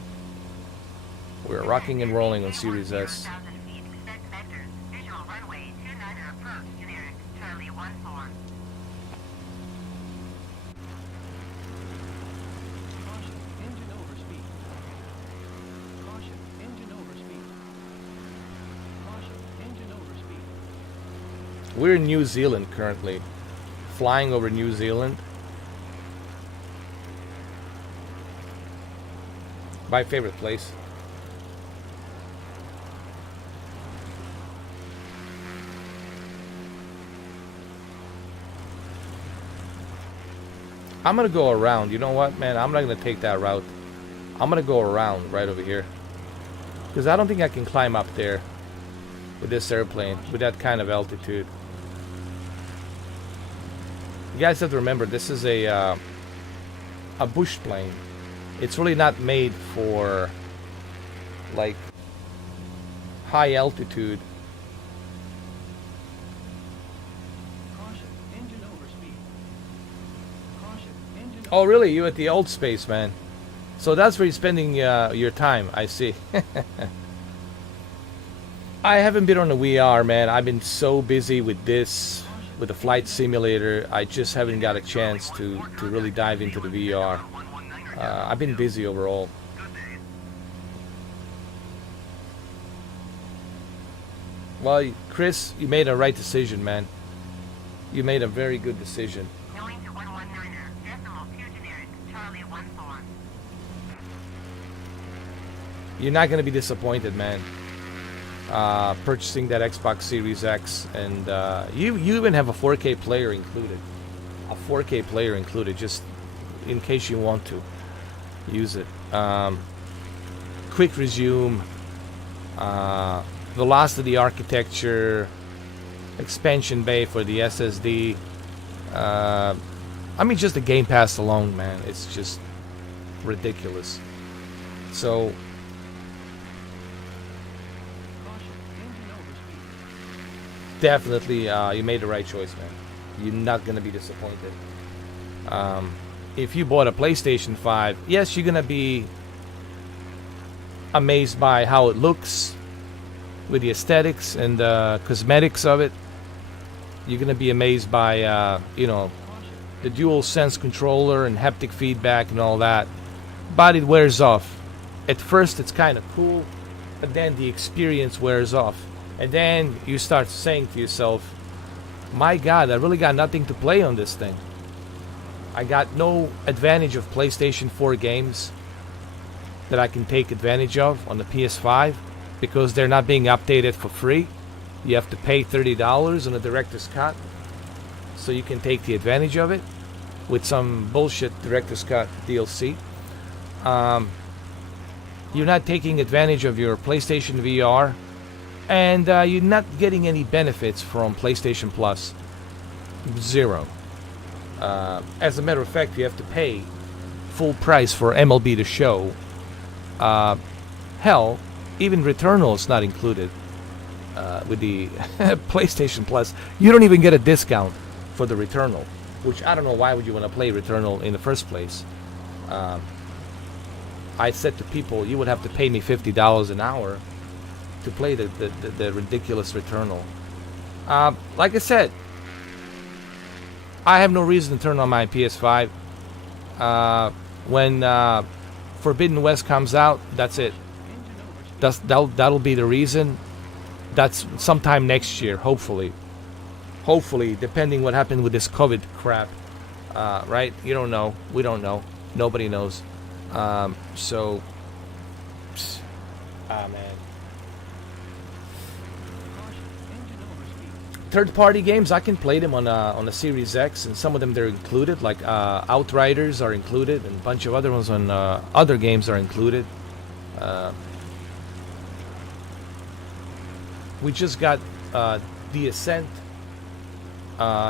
We're rocking and rolling on Series S. 10,000 feet. Set vectors. Visual runway 29er approach. Generic Charlie 14. Caution, engine overspeed. Caution, engine overspeed. Caution, engine overspeed. We're in New Zealand currently, flying over New Zealand. My favorite place. I'm gonna go around. You know what, man? I'm not gonna take that route. I'm gonna go around right over here, because I don't think I can climb up there with this airplane with that kind of altitude. You guys have to remember, this is a bush plane. It's really not made for like high altitude. Caution, engine overspeed. Caution, engine Oh, really? You at the old space, man? So that's where you're spending your time. I see. I haven't been on the VR, man. I've been so busy with this, with the flight simulator. I just haven't got a chance to really dive into the VR. I've been busy overall. Well, Chris, you made a right decision, man. You made a very good decision. Going to 119er. Decimal 2 generic Charlie 14. You're not going to be disappointed, man. Purchasing that Xbox Series X, and you even have a 4K player included. A 4K player included, just in case you want to use it. Quick resume, velocity architecture, expansion bay for the SSD. I mean, just the Game Pass alone, man, it's just ridiculous. So definitely, you made the right choice, man. You're not gonna be disappointed. If you bought a PlayStation 5, yes, you're gonna be amazed by how it looks, with the aesthetics and the cosmetics of it. You're gonna be amazed by the dual sense controller and haptic feedback and all that. But it wears off. At first it's kind of cool, but then the experience wears off. And then you start saying to yourself, my God, I really got nothing to play on this thing. I got no advantage of PlayStation 4 games that I can take advantage of on the PS5 because they're not being updated for free. You have to pay $30 on a director's cut so you can take the advantage of it with some bullshit director's cut DLC. You're not taking advantage of your PlayStation VR, and you're not getting any benefits from PlayStation Plus. Zero. As a matter of fact, you have to pay full price for MLB The Show. Hell, even Returnal is not included with the PlayStation Plus. You don't even get a discount for the Returnal, which I don't know why would you want to play Returnal in the first place. I said to people, you would have to pay me $50 an hour to play the ridiculous Returnal. Like I said, I have no reason to turn on my PS5. When Forbidden West comes out, that's it. That'll be the reason. That's sometime next year, hopefully. Hopefully, depending what happened with this COVID crap. Right? You don't know. We don't know. Nobody knows. Man. Third-party games, I can play them on the Series X, and some of them they're included, like Outriders are included, and a bunch of other ones on other games are included. We just got The Ascent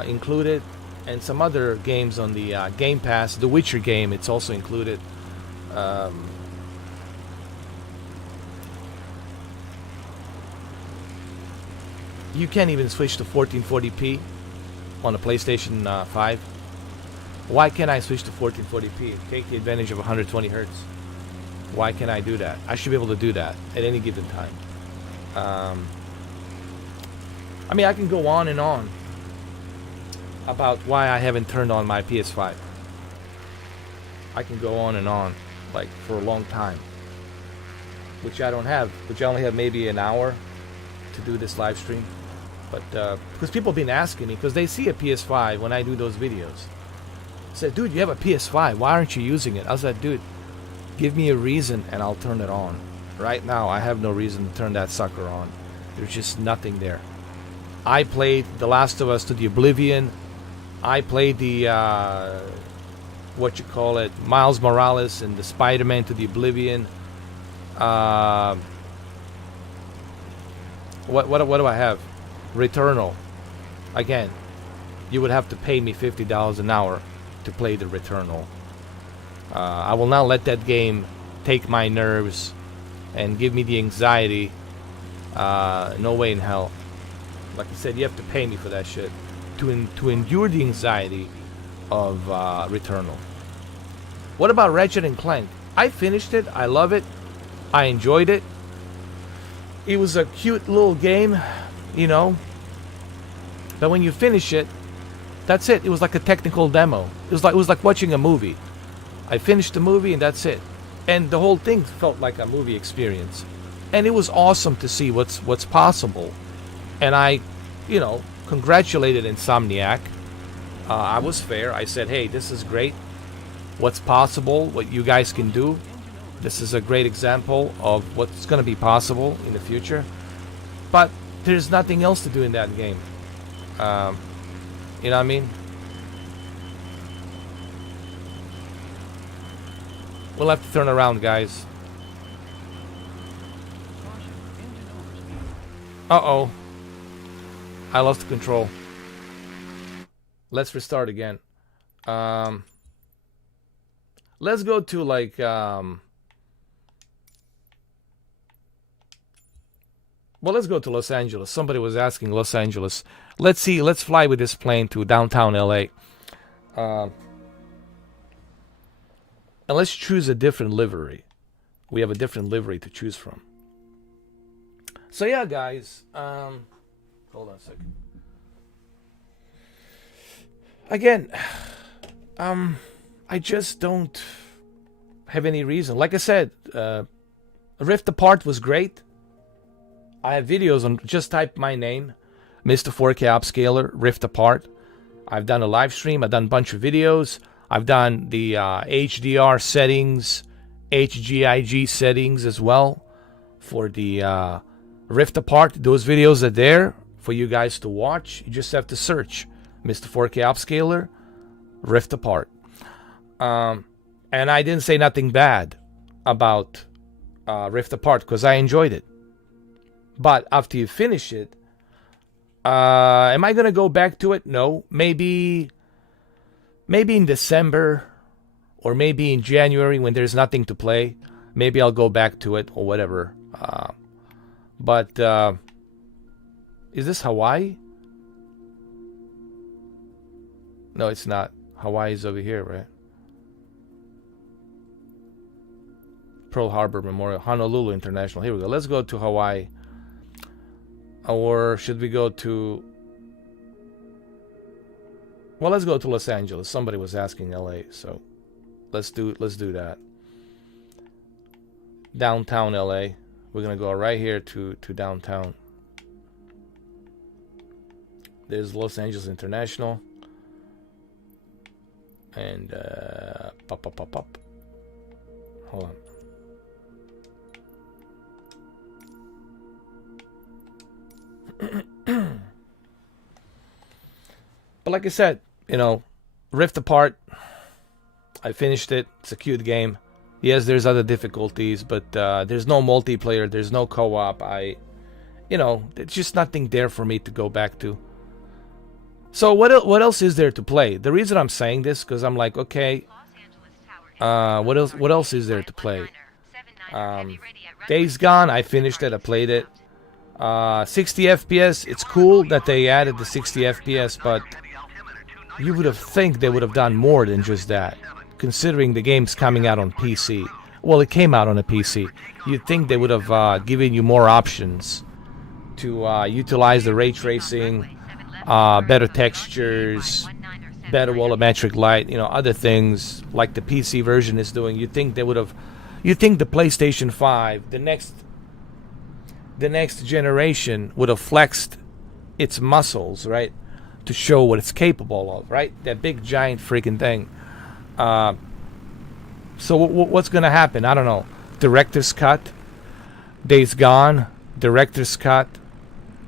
included, and some other games on the Game Pass. The Witcher game, it's also included. You can't even switch to 1440p on a PlayStation 5. Why can't I switch to 1440p and take the advantage of 120 hertz? Why can't I do that? I should be able to do that at any given time. I mean, I can go on and on about why I haven't turned on my PS5. I can go on and on, like, for a long time. Which I don't have. Which I only have maybe an hour to do this live stream. But, because people have been asking me, because they see a PS5 when I do those videos. Said, dude, you have a PS5, why aren't you using it? I was like, dude, give me a reason and I'll turn it on. Right now, I have no reason to turn that sucker on. There's just nothing there. I played The Last of Us to the Oblivion. I played the, Miles Morales and the Spider-Man to the Oblivion. What do I have? Returnal. Again, you would have to pay me $50 an hour to play the Returnal. I will not let that game take my nerves and give me the anxiety. No way in hell. Like I said, you have to pay me for that shit to endure the anxiety of Returnal. What about Ratchet and Clank? I finished it. I love it. I enjoyed it. It was a cute little game, you know. But when you finish it, that's it. It was like a technical demo. It was like watching a movie. I finished the movie and that's it. And the whole thing felt like a movie experience. And it was awesome to see what's possible. And I, congratulated Insomniac. I was fair. I said, hey, this is great. What's possible, what you guys can do. This is a great example of what's going to be possible in the future. But there's nothing else to do in that game. You know what I mean? We'll have to turn around, guys. Uh-oh. I lost control. Let's restart again. Let's go to let's go to Los Angeles. Somebody was asking Los Angeles. Let's see. Let's fly with this plane to downtown LA. And let's choose a different livery. We have a different livery to choose from. So yeah, guys. Hold on a second. Again, I just don't have any reason. Like I said, Rift Apart was great. I have videos on, just type my name, Mr. 4K Upscaler, Rift Apart. I've done a live stream. I've done a bunch of videos. I've done the HDR settings, HGIG settings as well for the Rift Apart, those videos are there for you guys to watch. You just have to search Mr. 4K Upscaler, Rift Apart. And I didn't say nothing bad about Rift Apart because I enjoyed it. But after you finish it, am I going to go back to it? No. Maybe in December or maybe in January when there's nothing to play. Maybe I'll go back to it or whatever. But is this Hawaii? No, it's not. Hawaii's over here, right? Pearl Harbor Memorial, Honolulu International. Here we go. Let's go to Hawaii. Or should we go to... Well, let's go to Los Angeles. Somebody was asking LA, so let's do that. Downtown LA. We're gonna go right here to downtown. There's Los Angeles International. And pop. Hold on. But like I said, Rift Apart, I finished it. It's a cute game. Yes, there's other difficulties, but there's no multiplayer, there's no co-op. There's just nothing there for me to go back to. So what else is there to play? The reason I'm saying this, because I'm like, okay, what else is there to play? Days Gone, I finished it, I played it. 60 FPS, it's cool that they added the 60 FPS, but you would have think they would have done more than just that, considering the game's coming out on PC. Well, it came out on a PC. You'd think they would have given you more options to utilize the ray tracing, better textures, better volumetric light, other things like the PC version is doing. You'd think they would have. You'd think the PlayStation 5, the next generation, would have flexed its muscles, right, to show what it's capable of, right? That big giant freaking thing. So what's gonna happen? I don't know. Director's Cut, Days Gone, Director's Cut,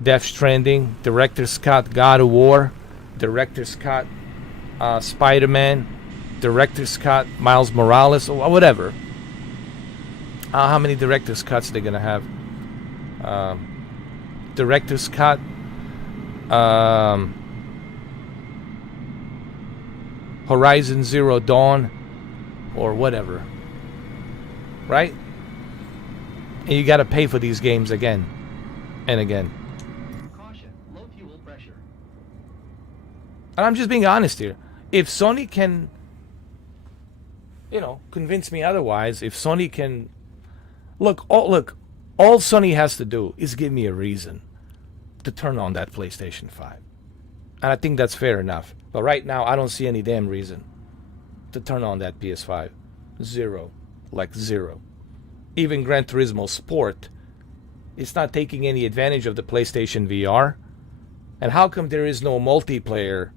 Death Stranding, Director's Cut, God of War, Director's Cut, Spider-Man, Director's Cut, Miles Morales, or whatever. How many Director's Cuts they're gonna have? Director's Cut, Horizon Zero Dawn, or whatever, right? And you gotta pay for these games again and again. Caution, low fuel pressure. And I'm just being honest here. If Sony can, convince me otherwise, if Sony can, look, all Sony has to do is give me a reason to turn on that PlayStation 5. And I think that's fair enough. But right now, I don't see any damn reason to turn on that PS5. Zero. Like zero. Even Gran Turismo Sport, it's not taking any advantage of the PlayStation VR. And how come there is no multiplayer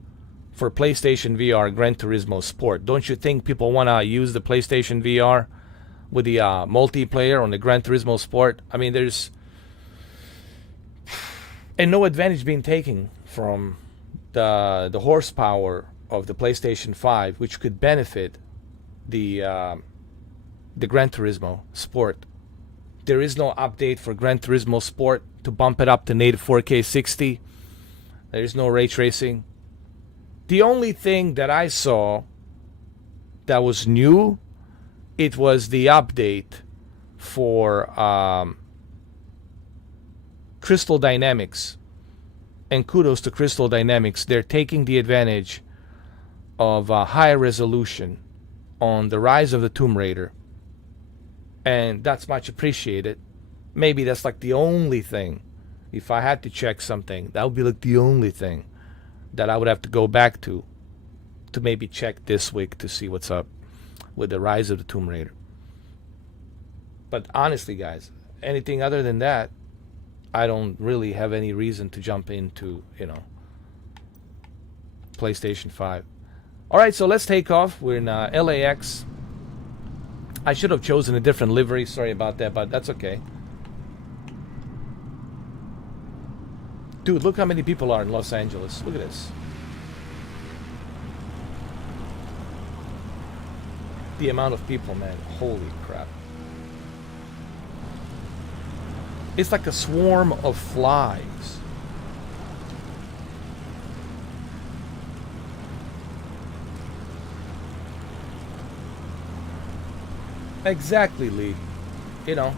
for PlayStation VR Gran Turismo Sport? Don't you think people want to use the PlayStation VR with the multiplayer on the Gran Turismo Sport? I mean, there's... And no advantage being taken from the horsepower of the PlayStation 5, which could benefit the Gran Turismo Sport. There is no update for Gran Turismo Sport to bump it up to native 4K 60. There is no ray tracing. The only thing that I saw that was new, it was the update for Crystal Dynamics. And kudos to Crystal Dynamics. They're taking the advantage of higher resolution on the Rise of the Tomb Raider. And that's much appreciated. Maybe that's like the only thing. If I had to check something, that would be like the only thing that I would have to go back to maybe check this week to see what's up with the Rise of the Tomb Raider. But honestly, guys, anything other than that, I don't really have any reason to jump into, PlayStation 5. All right, so let's take off. We're in LAX. I should have chosen a different livery. Sorry about that, but that's okay. Dude, look how many people are in Los Angeles. Look at this. The amount of people, man. Holy crap. It's like a swarm of flies. Exactly, Lee. You know.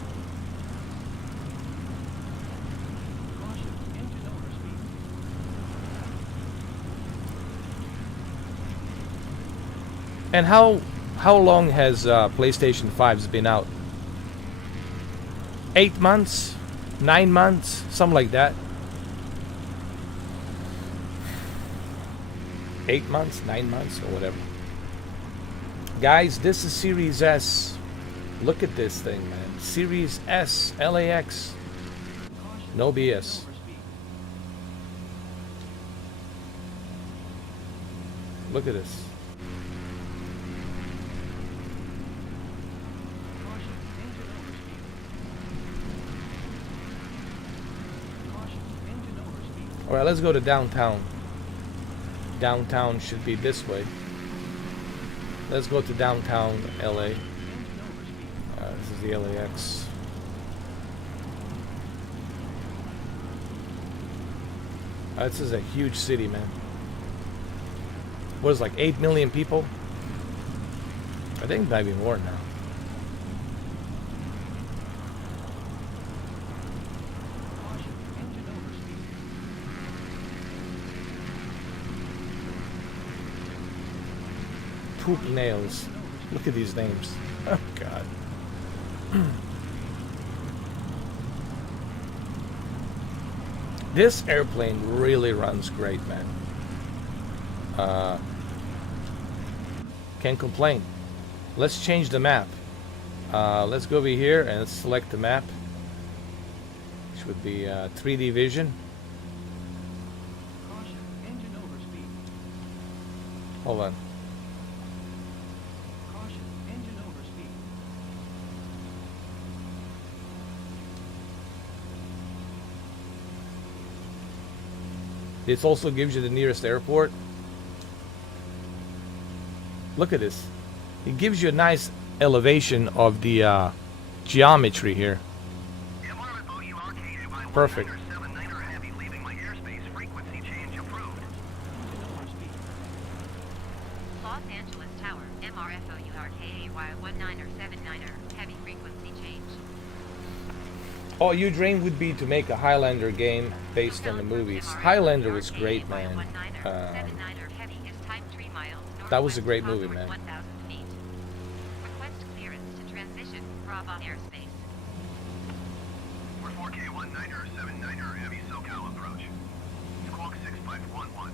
And how long has PlayStation 5's been out? 8 months? 9 months? Something like that. 8 months? 9 months? Or whatever. Guys, this is Series S. Look at this thing, man. Series S, LAX. No BS. Look at this. Alright, let's go to downtown. Downtown should be this way. Let's go to downtown LA. This is the LAX. This is a huge city, man. What is it, like 8 million people? I think maybe more now. Poop nails. Look at these names. Oh God. This airplane really runs great, man. Can't complain. Let's change the map. Let's go over here and let's select the map, which would be 3D vision. Hold on. This also gives you the nearest airport. Look at this. It gives you a nice elevation of the geometry here. Perfect. Los Angeles Tower, MRFOURKAY1979er, heavy frequency change. Oh, your dream would be to make a Highlander game based on the movies. Highlander was great, man. That was a great movie, man. Request clearance to transition Bravo airspace. We're 4K19er, 79er, heavy SoCal approach. Squawk 6511.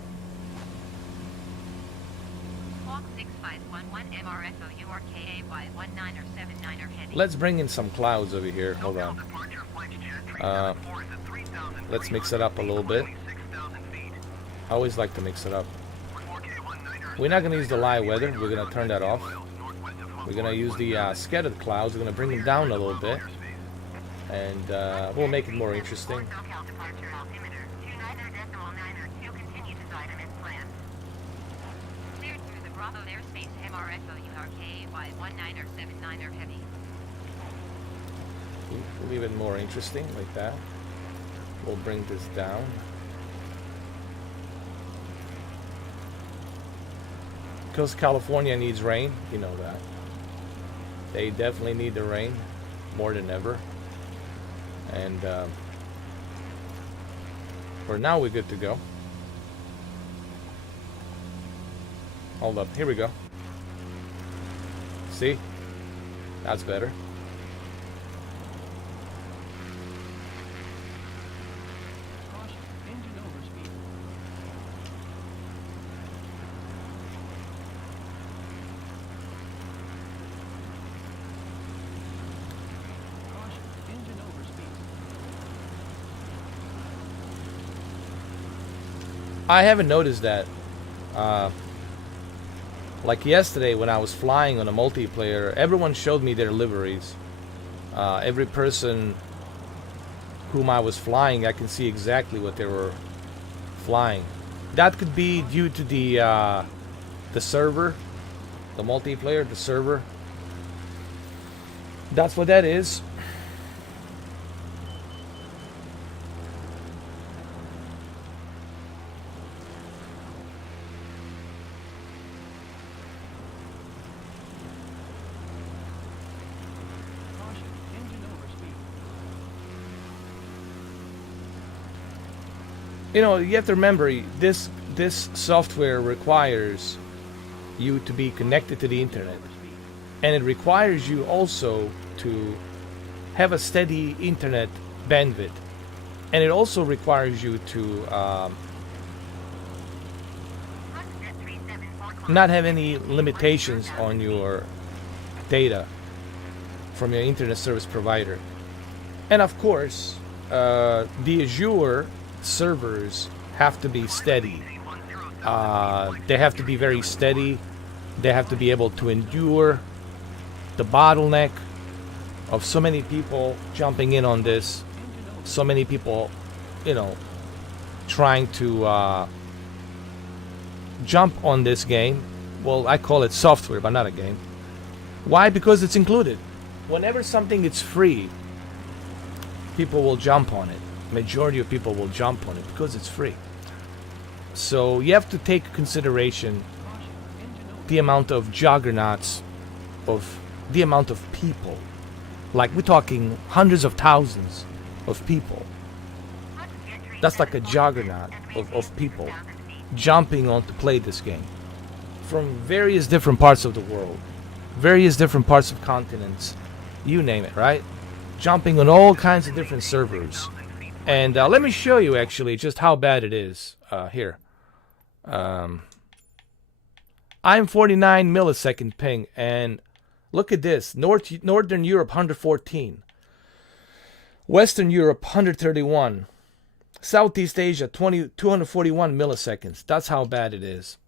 Squawk 6511 MRFOURKAY19er 79er heavy. Let's bring in some clouds over here. Hold on. Let's mix it up a little bit. I always like to mix it up. We're not going to use the live weather. We're going to turn that off. We're going to use the scattered clouds. We're going to bring them down a little bit. And we'll make it more interesting. Cleared through the Bravo airspace MRFOURKAY19er 79er heavy. Leave it more interesting like that. We'll bring this down. Because California needs rain, you know that. They definitely need the rain more than ever. And for now, we're good to go. Hold up, here we go. See? That's better. I haven't noticed that. Like yesterday when I was flying on a multiplayer, everyone showed me their liveries. Every person whom I was flying, I can see exactly what they were flying. That could be due to the server, the multiplayer, the server. That's what that is. You know, you have to remember, this software requires you to be connected to the internet, and it requires you also to have a steady internet bandwidth, and it also requires you to not have any limitations on your data from your internet service provider. And of course, the Azure servers have to be steady. They have to be very steady. They have to be able to endure the bottleneck of so many people jumping in on this, so many people, you know, trying to jump on this game. Well, I call it software, but not a game. Why? Because it's included. Whenever something is free, people will jump on it. Majority of people will jump on it because it's free. So you have to take consideration the amount of juggernauts, of the amount of people. Like, we're talking hundreds of thousands of people. That's like a juggernaut of people jumping on to play this game from various different parts of the world, various different parts of continents, you name it, right? Jumping on all kinds of different servers. And let me show you actually just how bad it is here. I'm 49 millisecond ping, and look at this. Northern Europe 114, Western Europe 131, Southeast Asia 241 milliseconds. That's how bad it is.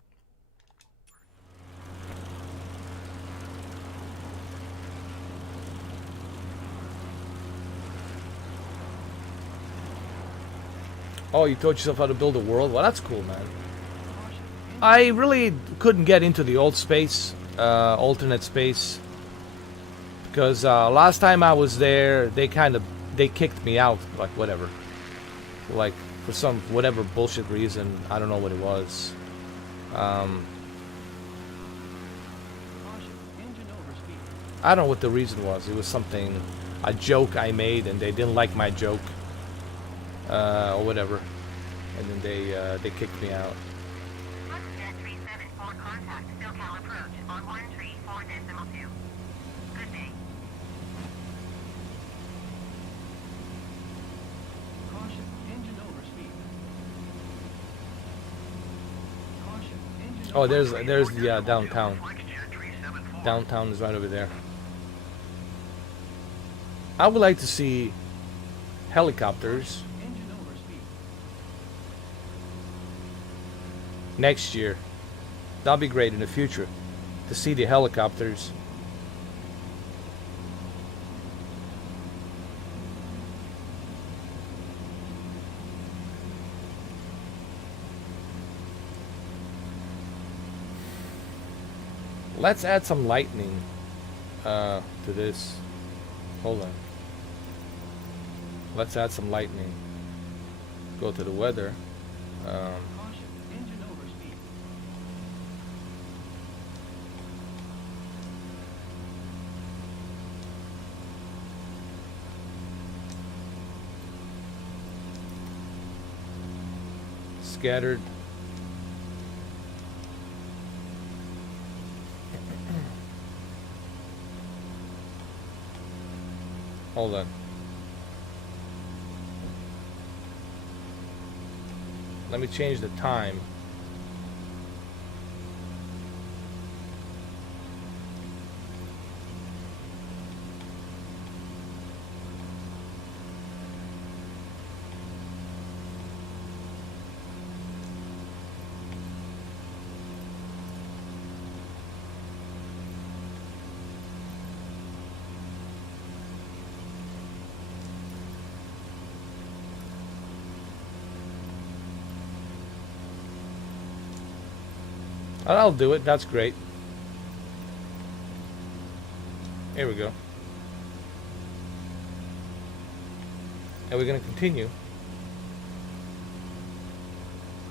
Oh, you taught yourself how to build a world? Well, that's cool, man. I really couldn't get into the old space, alternate space, because last time I was there, they kicked me out, like whatever, like for some whatever bullshit reason. I don't know what it was. I don't know what the reason was. It was something, a joke I made, and they didn't like my joke. Or whatever, and then they kicked me out. Oh, there's the downtown. Downtown is right over there. I would like to see helicopters next year. That'll be great in the future to see the helicopters. Let's add some lightning to this. Hold on. Let's add some lightning. Go to the weather. Scattered. Hold on. Let me change the time. I'll do it. That's great. Here we go. And we're going to continue.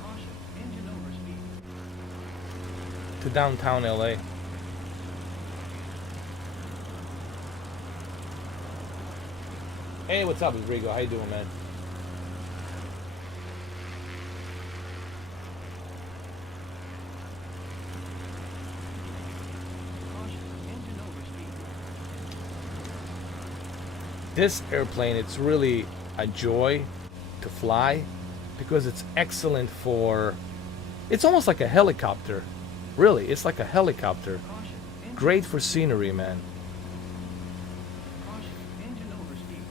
Caution, engine overspeed. To downtown LA. Hey, what's up, Rodrigo? How you doing, man? Caution, engine overspeed. This airplane, it's really a joy to fly because it's excellent for, it's almost like a helicopter. Really, it's like a helicopter. Caution, engine, Great for scenery, man. caution, engine overspeed.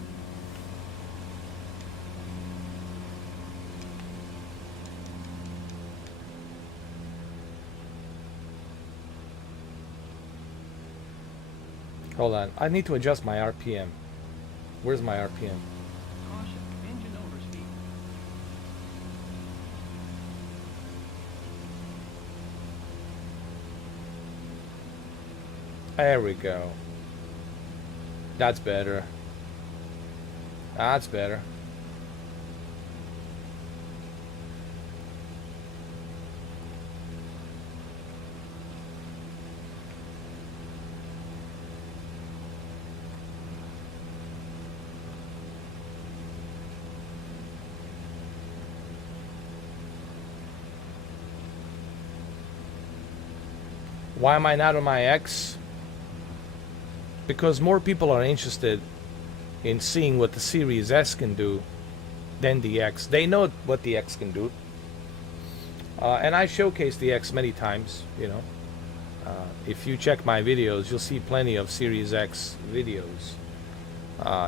Hold on. I need to adjust my RPM. Where's my RPM? Caution, engine overspeed. There we go. That's better. That's better. Why am I not on my X? Because more people are interested in seeing what the Series S can do than the X. They know what the X can do. And I showcased the X many times, you know. If you check my videos, you'll see plenty of Series X videos.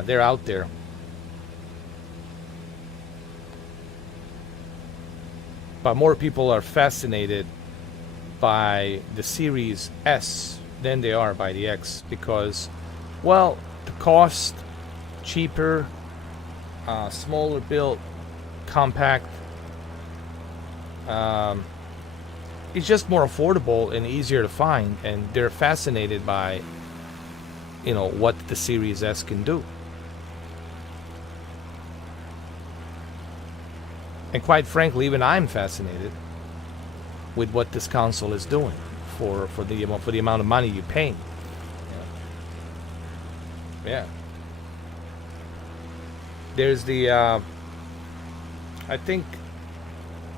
They're out there. But more people are fascinated by the Series S than they are by the X because, well, the cost, cheaper, smaller built, compact. It's just more affordable and easier to find, and they're fascinated by, you know, what the Series S can do. And quite frankly, even I'm fascinated with what this console is doing for the amount of money you're paying. Yeah. There's the I think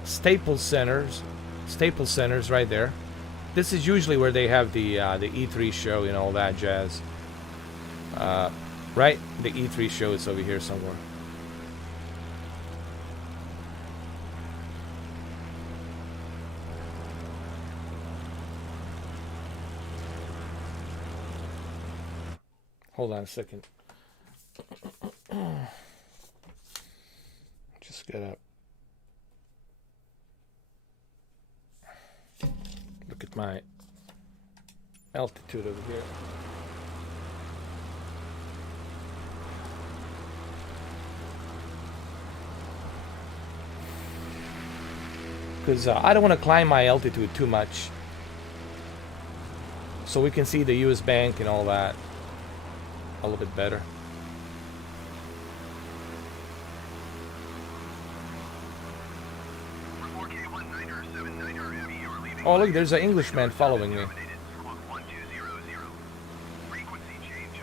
Staples Centers right there. This is usually where they have the E3 show and all that jazz. Right? The E3 show is over here somewhere. Hold on a second. Just get up. Look at my altitude over here. Because I don't want to climb my altitude too much. So we can see the US Bank and all that a little bit better. Oh, look, there's an Englishman following me. Walk 1200. Frequency change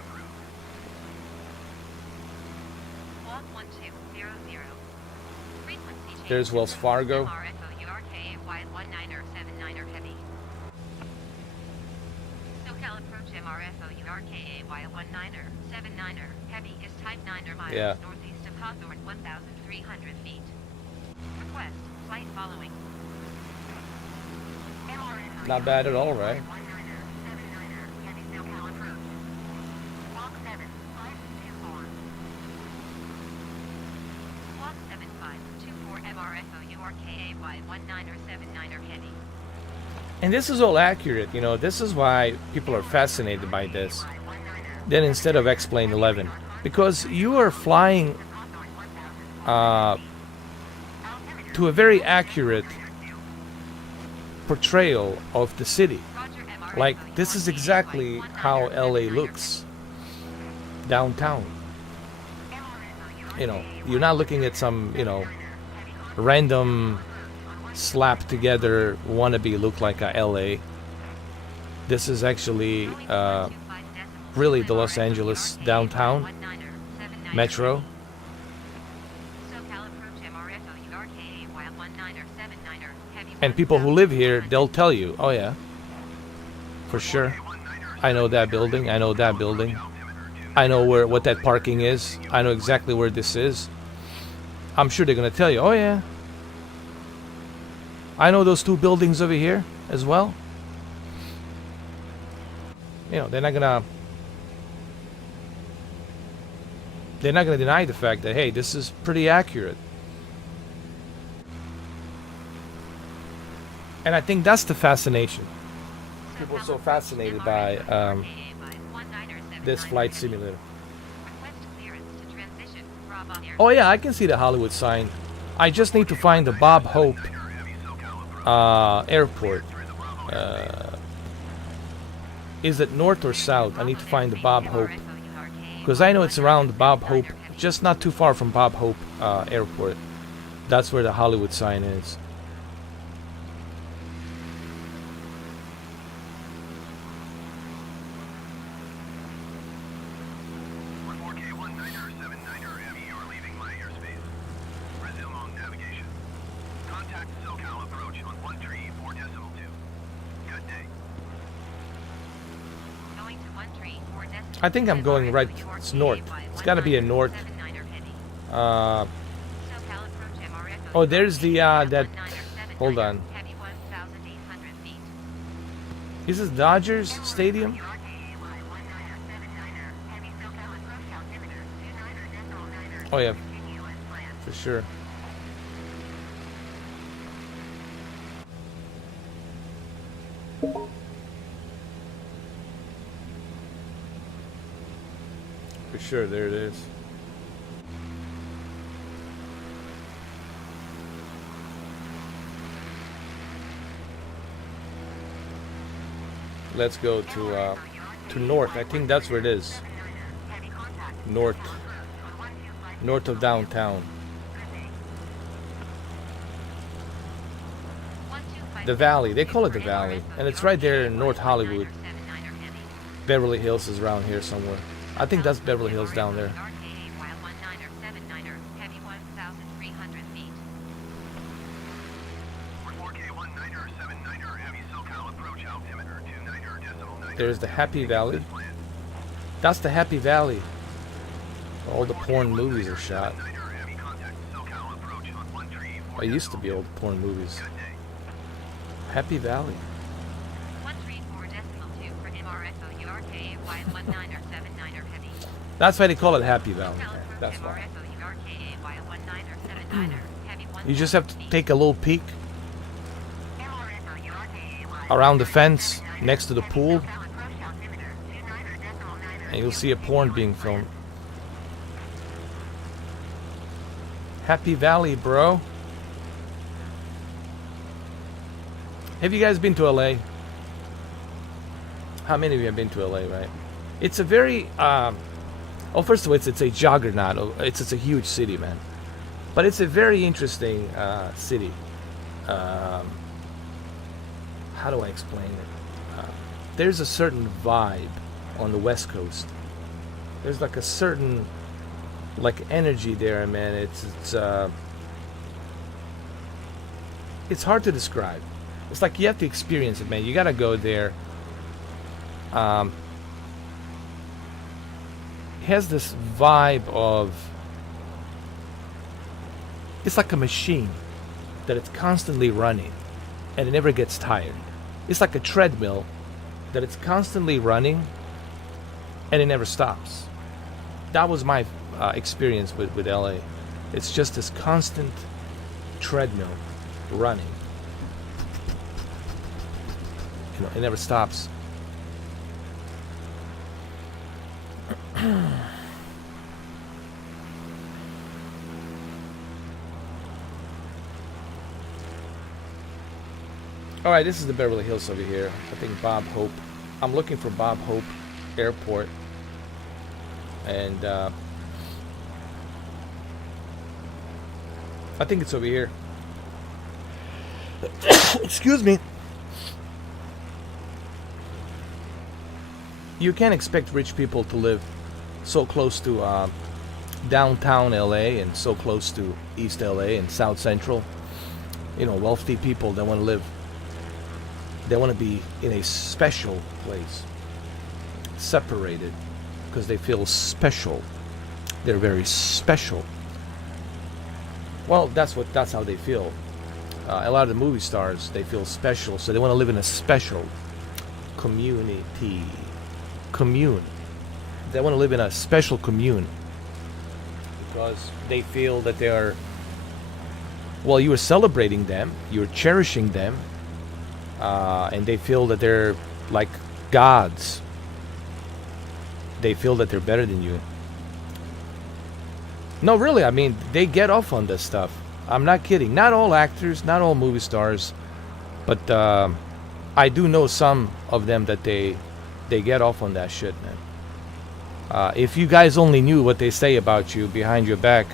There's Wells Fargo. MRFOURKAY1979er heavy. SoCal approach MRFOURKAY1979er heavy is type 9er miles Yeah. northeast of Hawthorne 1,300 feet. Request flight following. Not bad at all, right? Walk 7524 MRFOURKAY19er heavy. And this is all accurate, you know. This is why people are fascinated by this. Then instead of X-Plane 11, because you are flying to a very accurate portrayal of the city. Roger, MRFO, Like, this is exactly how LA looks downtown. You know, you're not looking at some, you know, random slapped together wannabe look like a LA. This is actually really the Los Angeles downtown metro. And people who live here, they'll tell you, oh yeah, for sure. I know that building, I know that building. I know what that parking is. I know exactly where this is. I'm sure they're going to tell you, oh yeah, I know those two buildings over here as well. You know, they're not gonna deny the fact that, hey, this is pretty accurate. And I think that's the fascination. People are so fascinated by this flight simulator. Oh yeah, I can see the Hollywood sign. I just need to find the Bob Hope airport. Is it north or south? I need to find the Bob Hope, because I know it's around Bob Hope, just not too far from Bob Hope airport. That's where the Hollywood sign is. I think I'm going right. It's north. It's got to be a north. Oh, there's the that. Hold on. Is this Dodgers Stadium? Oh yeah, for sure. For sure, there it is. Let's go to north. I think that's where it is. North of downtown. The Valley. They call it the Valley, and it's right there in North Hollywood. Beverly Hills is around here somewhere. I think that's Beverly Hills down there. There's the Happy Valley. That's the Happy Valley. All the porn movies are shot. I used to be all the porn movies. Happy Valley. That's why they call it Happy Valley. That's why. You just have to take a little peek around the fence next to the pool, and you'll see a porn being filmed. Happy Valley, bro. Have you guys been to LA? How many of you have been to LA, right? It's a very first of all, it's a juggernaut. It's a huge city, man. But it's a very interesting city. How do I explain it? There's a certain vibe on the West Coast. There's like a certain energy there, man. It's hard to describe. It's like you have to experience it, man. You gotta go there. It has this vibe of, it's like a machine that it's constantly running and it never gets tired. It's like a treadmill that it's constantly running and it never stops. That was my experience with LA. It's just this constant treadmill running. You know, it never stops. All right, this is the Beverly Hills over here. I think Bob Hope. I'm looking for Bob Hope Airport, and I think it's over here. Excuse me. You can't expect rich people to live so close to downtown LA and so close to East LA and South Central. You know, wealthy people, they want to live, they want to be in a special place, separated, because they feel special. They're very special. Well, that's how they feel. A lot of the movie stars, they feel special, so they want to live in a special community. Commune. They want to live in a special commune because they feel that they are, well, you are celebrating them, you're cherishing them, and they feel that they're like gods. They feel that they're better than you. No, really, I mean, they get off on this stuff. I'm not kidding. Not all actors, not all movie stars, but I do know some of them that they get off on that shit, man. If you guys only knew what they say about you behind your back,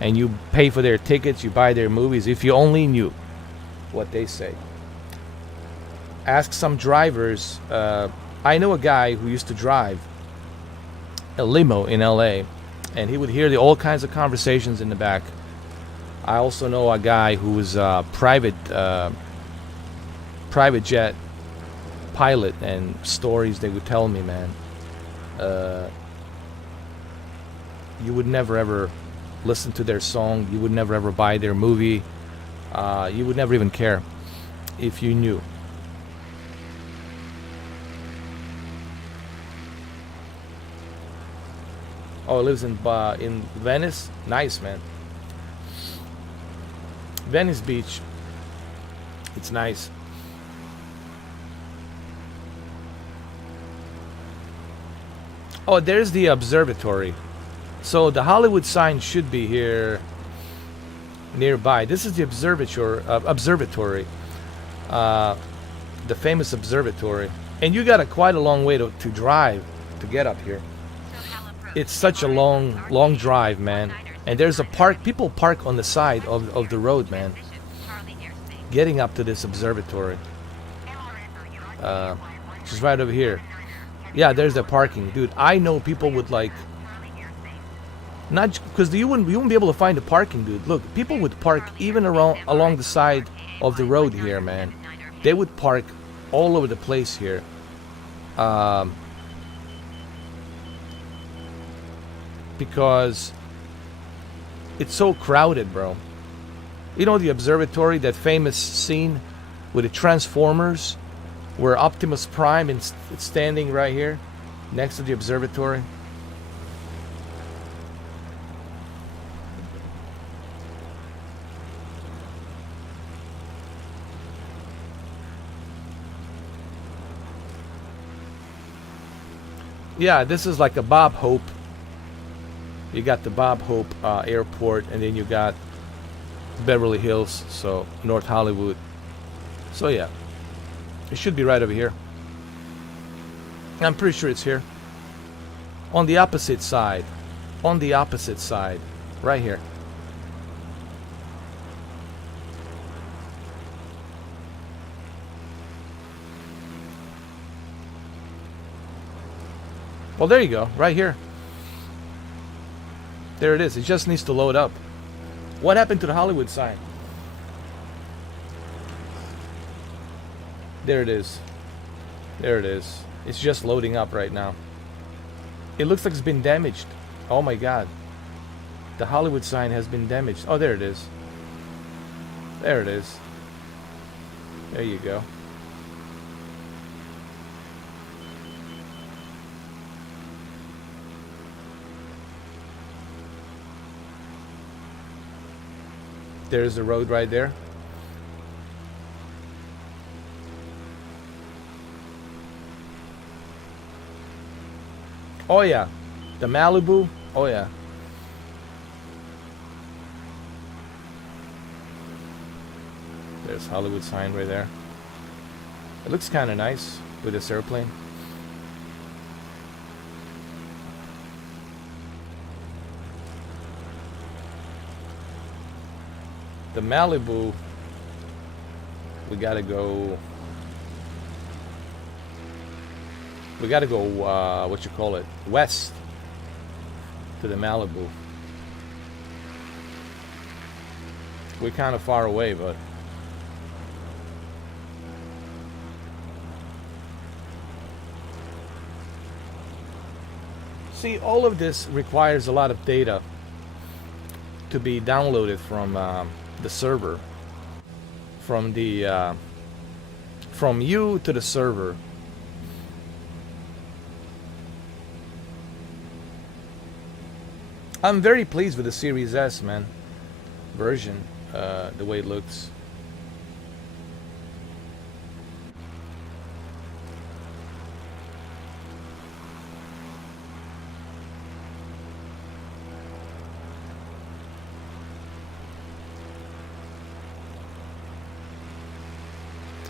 and you pay for their tickets, you buy their movies, if you only knew what they say. Ask some drivers. I know a guy who used to drive a limo in LA, and he would hear all kinds of conversations in the back. I also know a guy who was a private jet pilot, and stories they would tell me, man. You would never ever listen to their song. You would never ever buy their movie. You would never even care if you knew. Oh, it lives in Venice. Nice, man. Venice Beach. It's nice. Oh, there's the observatory. So the Hollywood sign should be here nearby. This is the observatory. The famous observatory. And you got quite a long way to drive to get up here. It's such a long drive, man. And there's a park. People park on the side of the road, man. Getting up to this observatory. Which is right over here. Yeah, there's the parking, dude. I know people would like, not because you wouldn't be able to find the parking, dude. Look, people would park even along the side of the road here, man. They would park all over the place here. Because it's so crowded, bro. You know the observatory, that famous scene with the Transformers, where Optimus Prime is standing right here next to the observatory? Yeah, this is like a Bob Hope. You got the Bob Hope airport, and then you got Beverly Hills, so North Hollywood. So yeah, it should be right over here. I'm pretty sure it's here. On the opposite side. On the opposite side. Right here. Well, there you go. Right here. There it is. It just needs to load up. What happened to the Hollywood sign? There it is. There it is. It's just loading up right now. It looks like it's been damaged. Oh my god. The Hollywood sign has been damaged. Oh, there it is. There it is. There you go. There's the road right there. Oh yeah, the Malibu. Oh yeah. There's Hollywood sign right there. It looks kind of nice with this airplane. The Malibu, we gotta go, what you call it, west to the Malibu. We're kind of far away, but see, all of this requires a lot of data to be downloaded from the server, from the from you to the server. I'm very pleased with the Series S, man, version, the way it looks.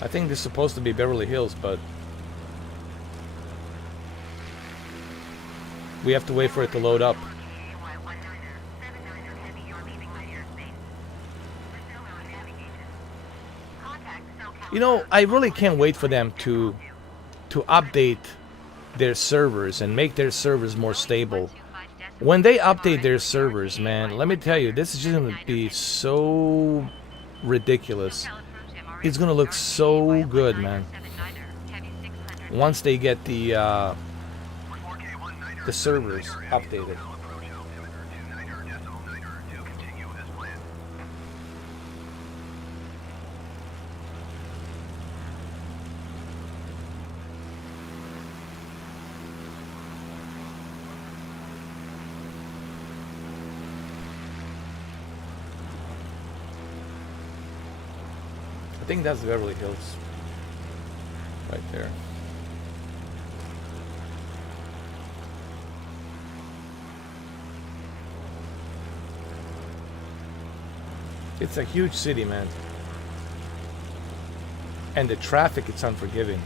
I think this is supposed to be Beverly Hills, but we have to wait for it to load up. You know, I really can't wait for them to update their servers and make their servers more stable. When they update their servers, man, let me tell you, this is just going to be so ridiculous. It's going to look so good, man. Once they get the servers updated. I think that's Beverly Hills right there. It's a huge city, man. And the traffic, it's unforgiving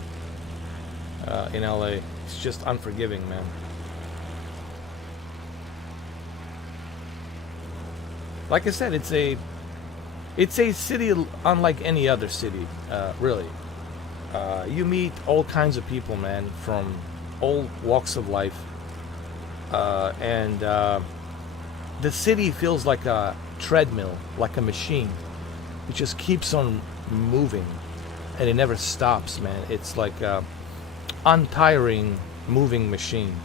in LA. It's just unforgiving, man. Like I said, it's a city unlike any other city, really. You meet all kinds of people, man, from all walks of life. And the city feels like a treadmill, like a machine. It just keeps on moving, and it never stops, man. It's like a untiring moving machine.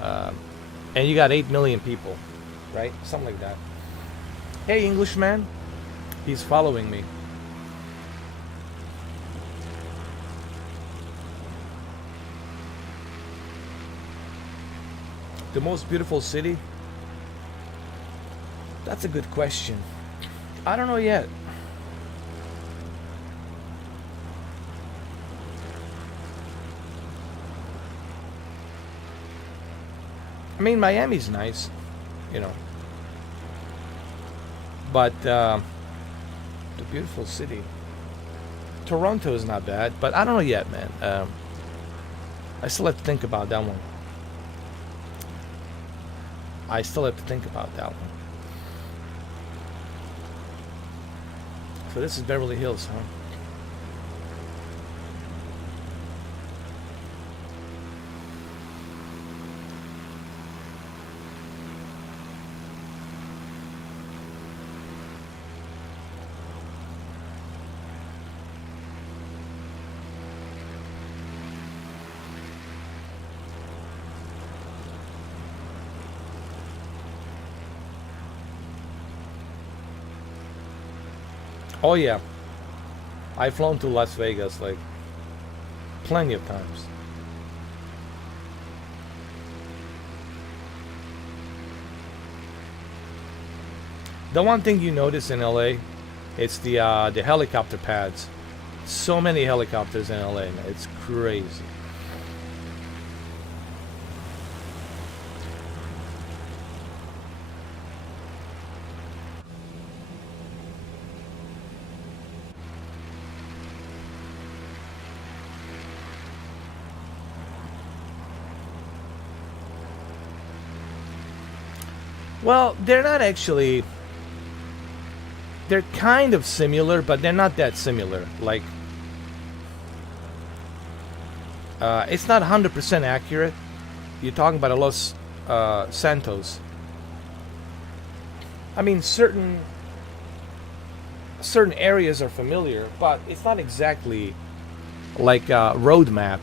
And you got 8 million people, right? Something like that. Hey, Englishman. He's following me. The most beautiful city? That's a good question. I don't know yet. I mean, Miami's nice, you know. But the beautiful city. Toronto is not bad, but I don't know yet, man. I still have to think about that one. So this is Beverly Hills, huh? Oh yeah, I've flown to Las Vegas like plenty of times. The one thing you notice in LA, it's the helicopter pads. So many helicopters in LA, man. It's crazy. Well, they're not actually. They're kind of similar, but they're not that similar. Like, it's not 100% accurate. You're talking about a Los Santos. I mean, certain areas are familiar, but it's not exactly like a road map.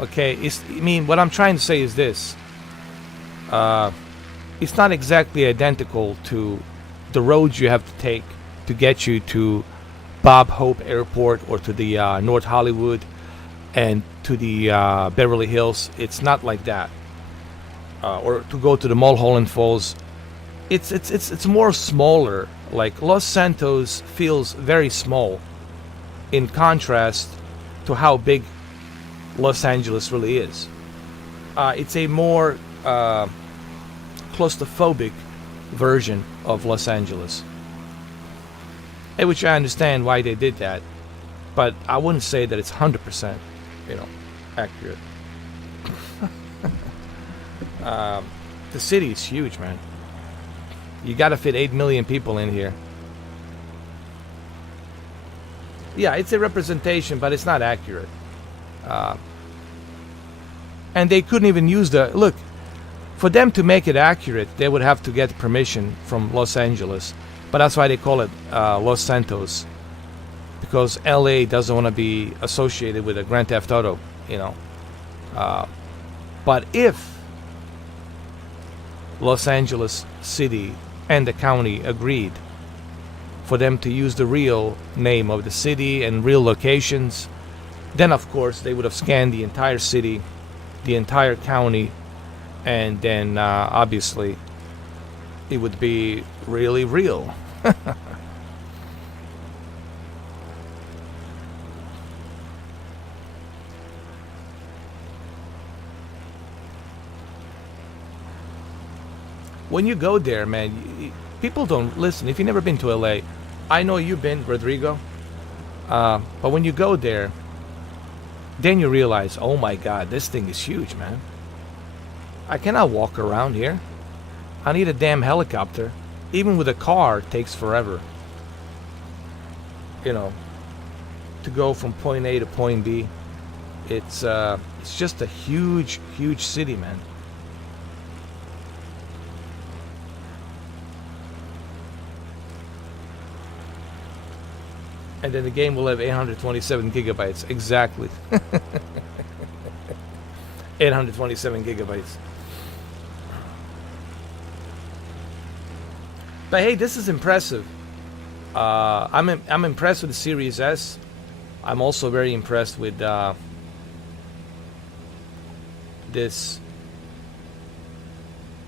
Okay, I mean, what I'm trying to say is this: it's not exactly identical to the roads you have to take to get you to Bob Hope Airport or to the North Hollywood and to the Beverly Hills. It's not like that. Or to go to the Mulholland Falls. It's more smaller. Like Los Santos feels very small in contrast to how big Los Angeles really is. It's a more claustrophobic version of Los Angeles. Which I understand why they did that, but I wouldn't say that it's 100%, accurate. The city is huge, man. You gotta fit 8 million people in here. Yeah, it's a representation, but it's not accurate. And they couldn't even use look, for them to make it accurate, they would have to get permission from Los Angeles. But that's why they call it Los Santos. Because LA doesn't want to be associated with a Grand Theft Auto, But if Los Angeles City and the county agreed for them to use the real name of the city and real locations, then of course they would have scanned the entire city, the entire county, and then obviously it would be really real. When you go there, man, people don't listen. If you've never been to LA, I know you've been, Rodrigo. But when you go there, then you realize, oh my God, this thing is huge, man. I cannot walk around here. I need a damn helicopter. Even with a car, it takes forever. To go from point A to point B. It's just a huge, huge city, man. And then the game will have 827 gigabytes. Exactly. 827 gigabytes. But hey, this is impressive. I'm impressed with the Series S. I'm also very impressed with this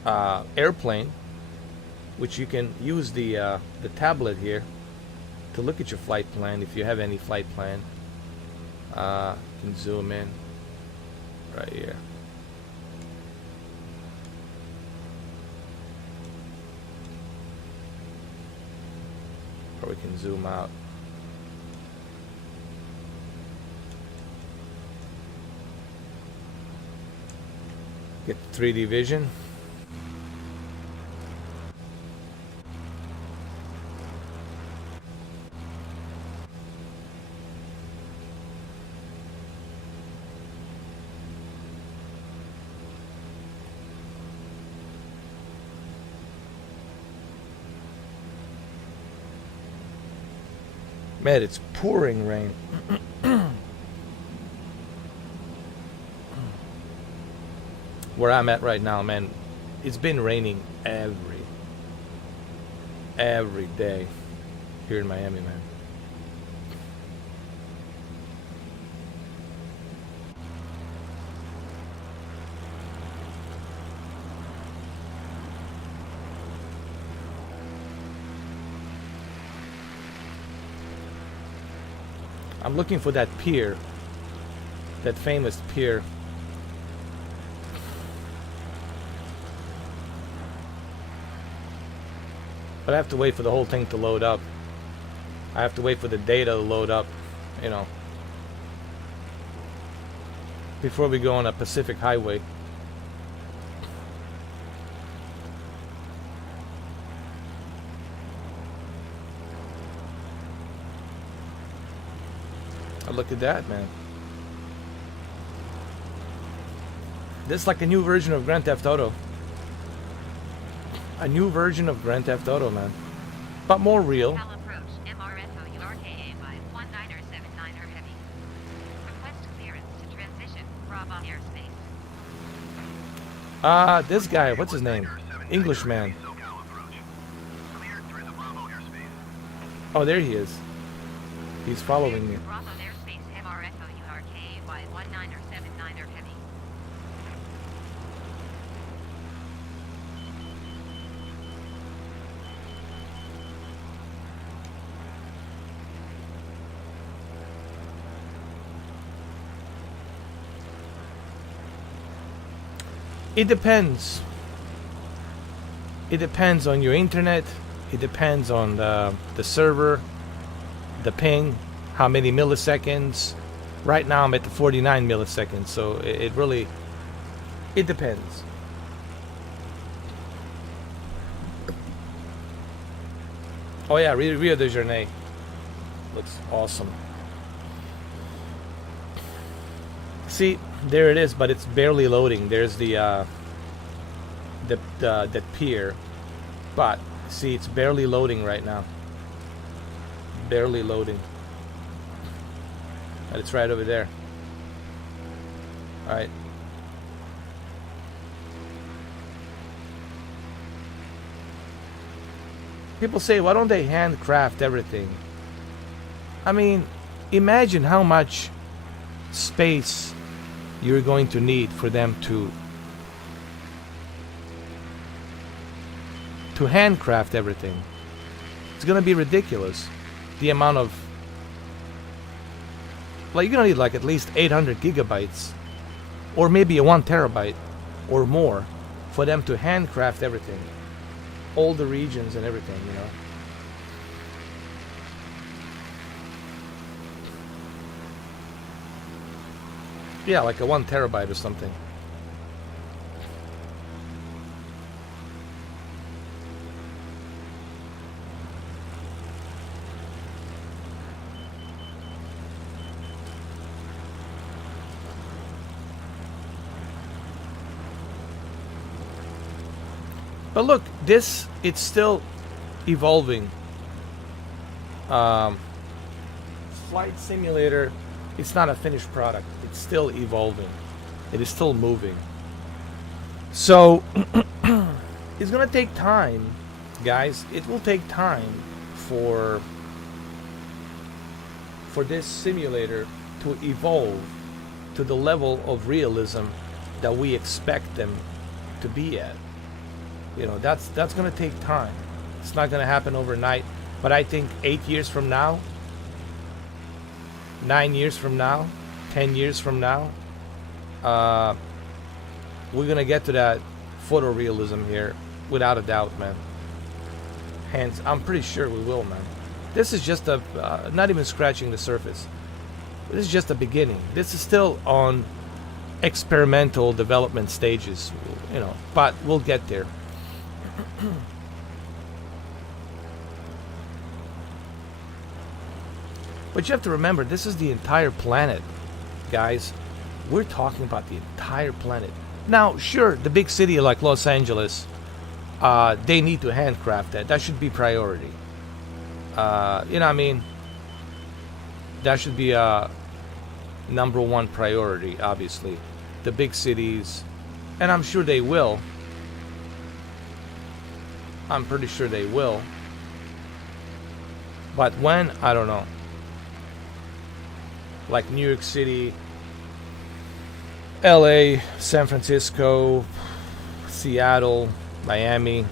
airplane, which you can use the tablet here to look at your flight plan if you have any flight plan. You can zoom in right here. Or we can zoom out. Get 3D vision. Man, it's pouring rain. Where I'm at right now, man, it's been raining every day here in Miami, man. I'm looking for that pier, that famous pier. But I have to wait for the whole thing to load up. I have to wait for the data to load up, before we go on a Pacific Highway. Oh, look at that, man. This is like a new version of Grand Theft Auto. A new version of Grand Theft Auto, man. But more real. Cal approach, MRFO URKA 51979er heavy. Request clearance to transition, Bravo airspace. This guy, what's his name? Englishman. SoCal approach. Cleared through the Bravo airspace. Oh, there he is. He's following me. Bravo airspace, MRFO URKA 51979er heavy. It depends. It depends on your internet. It depends on the server, the ping, how many milliseconds. Right now I'm at the 49 milliseconds, so it really, it depends. Oh yeah, Rio de Janeiro. Looks awesome. See, there it is, but it's barely loading. There's the pier, but see, it's barely loading right now. Barely loading. And it's right over there. All right. People say, why don't they handcraft everything? I mean, imagine how much space you're going to need for them to handcraft everything. It's gonna be ridiculous. The amount of, like, you're gonna need like at least 800 gigabytes or maybe a 1 terabyte or more for them to handcraft everything, all the regions and everything, you know. Yeah, like a 1 terabyte or something. But look, this, it's still evolving. Flight simulator, it's not a finished product. It's still evolving. It is still moving. So, it's going to take time, guys. It will take time for this simulator to evolve to the level of realism that we expect them to be at. You know, that's going to take time. It's not going to happen overnight. But I think 8 years from now, 9 years from now, 10 years from now, we're going to get to that photorealism here without a doubt, man. Hence, I'm pretty sure we will, man. This is just a, not even scratching the surface. This is just the beginning. This is still on experimental development stages, you know, but we'll get there. But you have to remember, this is the entire planet, guys. We're talking about the entire planet. Now, sure, the big city like Los Angeles, they need to handcraft that. That should be priority. You know what I mean? That should be a number one priority, obviously. The big cities, and I'm sure they will. I'm pretty sure they will. But when? I don't know. Like New York City, LA, San Francisco, Seattle, Miami,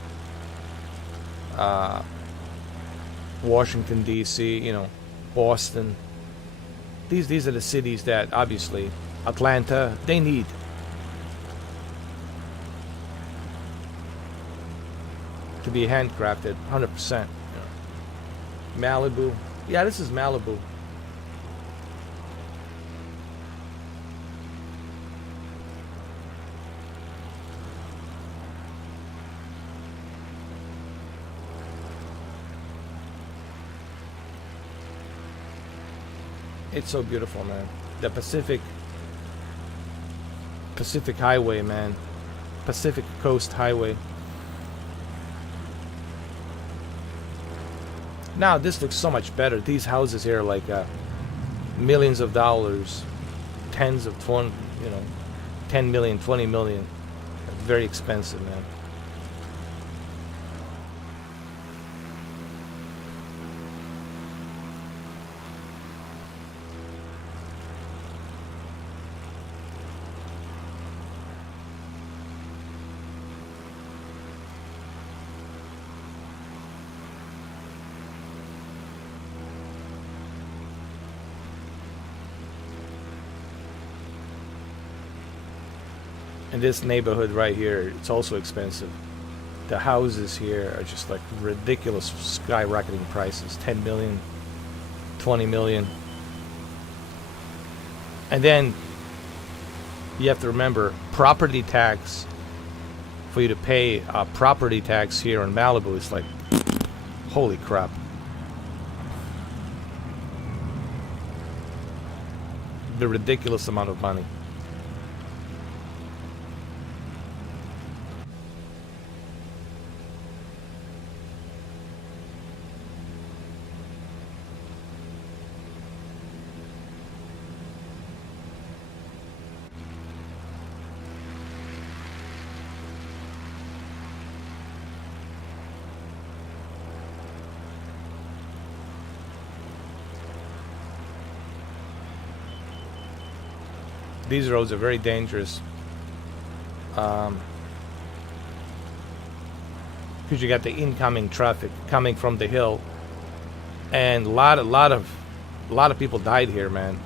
Washington D.C., you know, Boston. These are the cities that obviously, Atlanta, they need. To be handcrafted, 100%. Malibu. Yeah, this is Malibu. It's so beautiful, man. The Pacific Highway, man. Pacific Coast Highway. Now this looks so much better. These houses here are like millions of dollars, tens of 20, 10 million, 20 million. Very expensive, man. And this neighborhood right here, it's also expensive. The houses here are just like ridiculous, skyrocketing prices. 10 million, 20 million. And then you have to remember, property tax, for you to pay property tax here in Malibu is like, holy crap. The ridiculous amount of money. These roads are very dangerous. Because you got the incoming traffic coming from the hill, and a lot of people died here, man,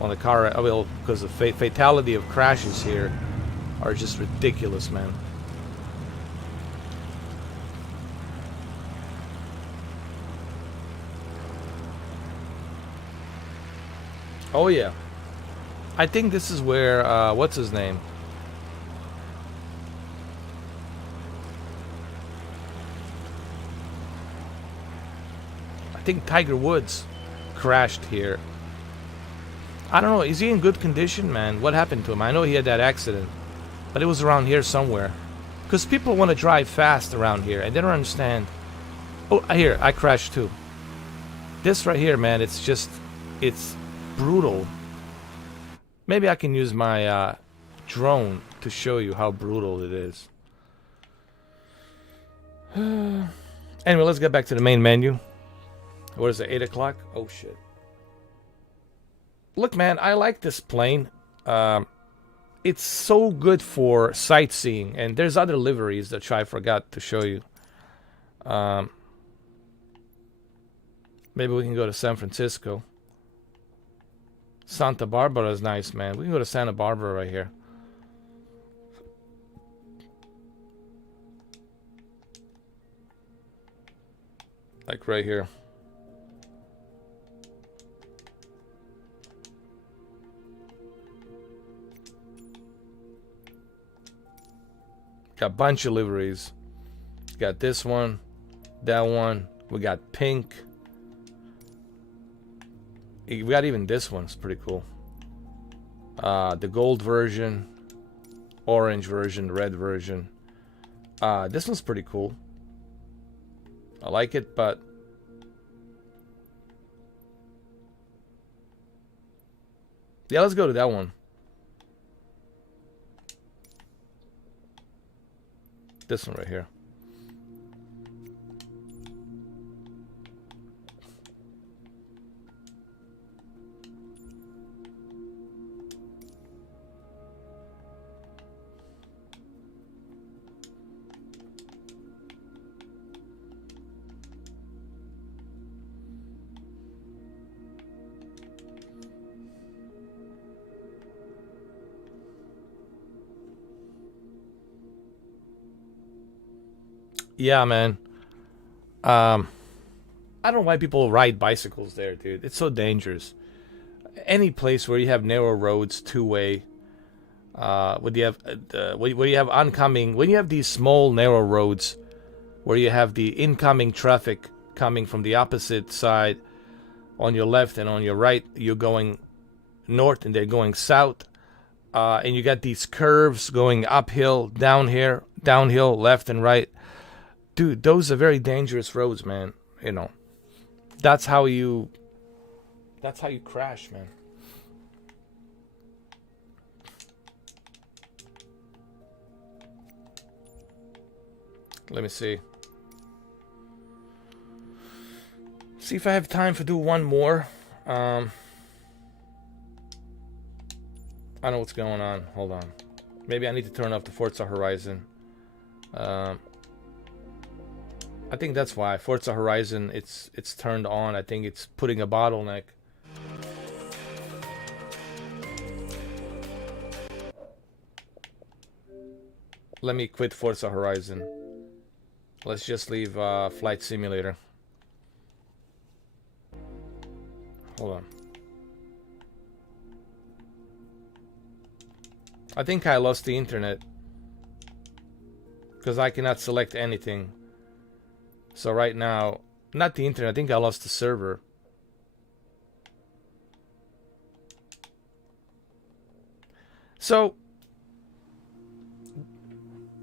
on the car. Well, because the fatality of crashes here are just ridiculous, man. Oh yeah. I think this is where, what's his name? I think Tiger Woods crashed here. I don't know, is he in good condition, man? What happened to him? I know he had that accident, but it was around here somewhere. Because people want to drive fast around here, and they don't understand. Oh, here, I crashed too. This right here, man, it's just, it's brutal. Maybe I can use my drone to show you how brutal it is. Anyway, let's get back to the main menu. What is it, 8 o'clock? Oh, shit. Look, man, I like this plane. It's so good for sightseeing. And there's other liveries that I forgot to show you. Maybe we can go to San Francisco. Santa Barbara is nice, man. We can go to Santa Barbara right here. Like right here. Got a bunch of liveries. Got this one, that one. We got pink. We got even this one. It's pretty cool. The gold version, orange version, red version. This one's pretty cool. I like it, but yeah, let's go to that one. This one right here. Yeah, man. I don't know why people ride bicycles there, dude. It's so dangerous. Any place where you have narrow roads, two-way, when you have oncoming, when you have these small narrow roads, where you have the incoming traffic coming from the opposite side, on your left and on your right, you're going north and they're going south. And you got these curves going uphill, downhill, left and right. Dude, those are very dangerous roads, man. You know, that's how you crash, man. Let me see. See if I have time to do one more. I know what's going on. Hold on. Maybe I need to turn off the Forza Horizon. I think that's why Forza Horizon it's turned on. I think it's putting a bottleneck. Let me quit Forza Horizon. Let's just leave Flight Simulator. Hold on. I think I lost the internet because I cannot select anything. So right now, not the internet, I think I lost the server. So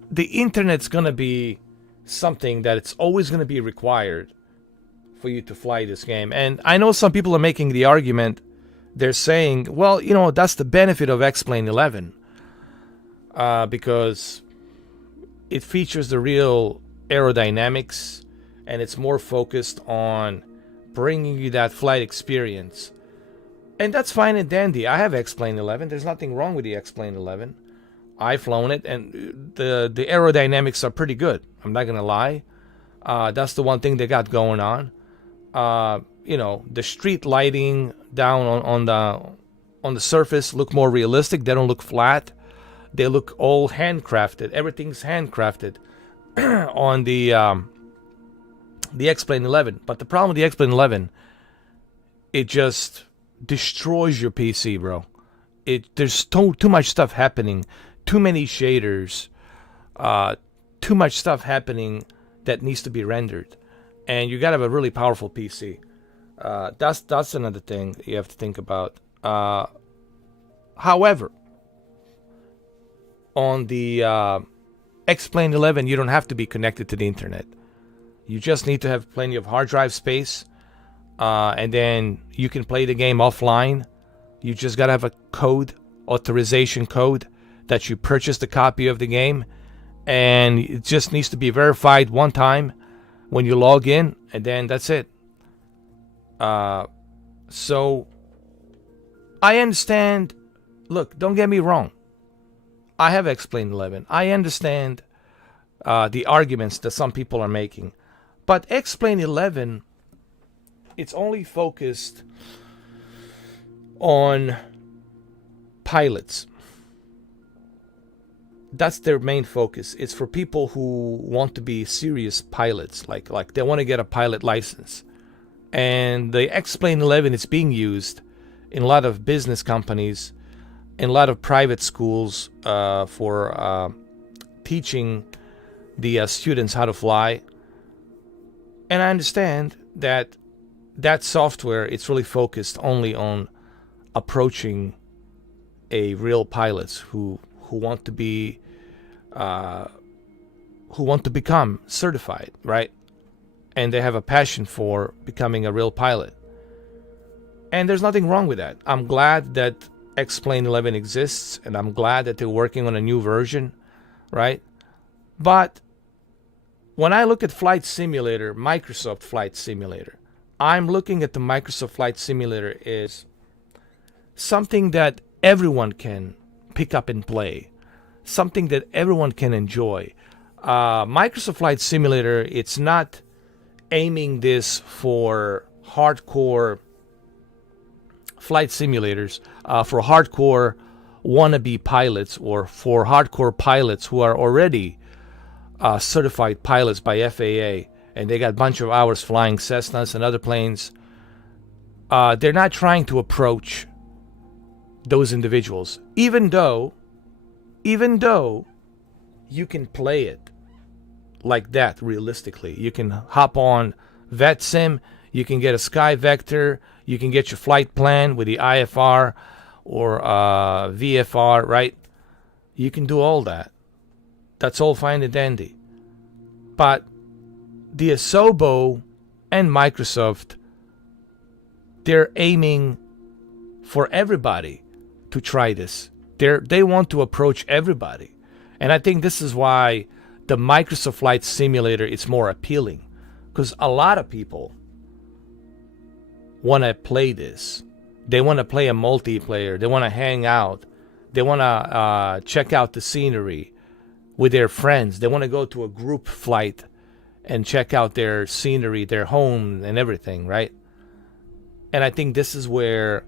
the internet's gonna be something that it's always gonna be required for you to fly this game. And I know some people are making the argument, they're saying, well, you know, that's the benefit of X-Plane 11. Because it features the real aerodynamics and it's more focused on bringing you that flight experience. And that's fine and dandy. I have X-Plane 11. There's nothing wrong with the X-Plane 11. I've flown it and the aerodynamics are pretty good. I'm not going to lie. That's the one thing they got going on. You know, the street lighting down on the surface look more realistic. They don't look flat. They look all handcrafted. Everything's handcrafted on the X-Plane 11. But the problem with the X-Plane 11, it just destroys your PC, bro. There's too much stuff happening, too many shaders, too much stuff happening that needs to be rendered, and you gotta have a really powerful PC. That's another thing you have to think about. However, on the X-Plane 11, you don't have to be connected to the internet. You just need to have plenty of hard drive space, and then you can play the game offline. You just gotta have a code, authorization code, that you purchased a copy of the game, and it just needs to be verified one time when you log in, and then that's it. So I understand. Look, don't get me wrong. I have X-Plane 11. I understand the arguments that some people are making. But X-Plane 11, it's only focused on pilots. That's their main focus. It's for people who want to be serious pilots, like they want to get a pilot license. And the X-Plane 11 is being used in a lot of business companies, in a lot of private schools for teaching the students how to fly. And I understand that software, it's really focused only on approaching a real pilots who want to be who want to become certified, right? And they have a passion for becoming a real pilot. And there's nothing wrong with that. I'm glad that X-Plane 11 exists, and I'm glad that they're working on a new version, right? But when I look at Flight Simulator, Microsoft Flight Simulator, I'm looking at the Microsoft Flight Simulator is something that everyone can pick up and play, something that everyone can enjoy. Microsoft Flight Simulator, it's not aiming this for hardcore flight simulators, for hardcore wannabe pilots, or for hardcore pilots who are already certified pilots by FAA, and they got a bunch of hours flying Cessnas and other planes. They're not trying to approach those individuals, even though you can play it like that realistically. You can hop on VetSim, you can get a Sky Vector, You can get your flight plan with the IFR or VFR, right? You can do all that. That's all fine and dandy. But the Asobo and Microsoft, they're aiming for everybody to try this. They want to approach everybody. And I think this is why the Microsoft Flight Simulator is more appealing. Because a lot of people want to play this. They want to play a multiplayer. They want to hang out. They want to check out the scenery with their friends. They want to go to a group flight and check out their scenery, their home, and everything, right? And I think this is where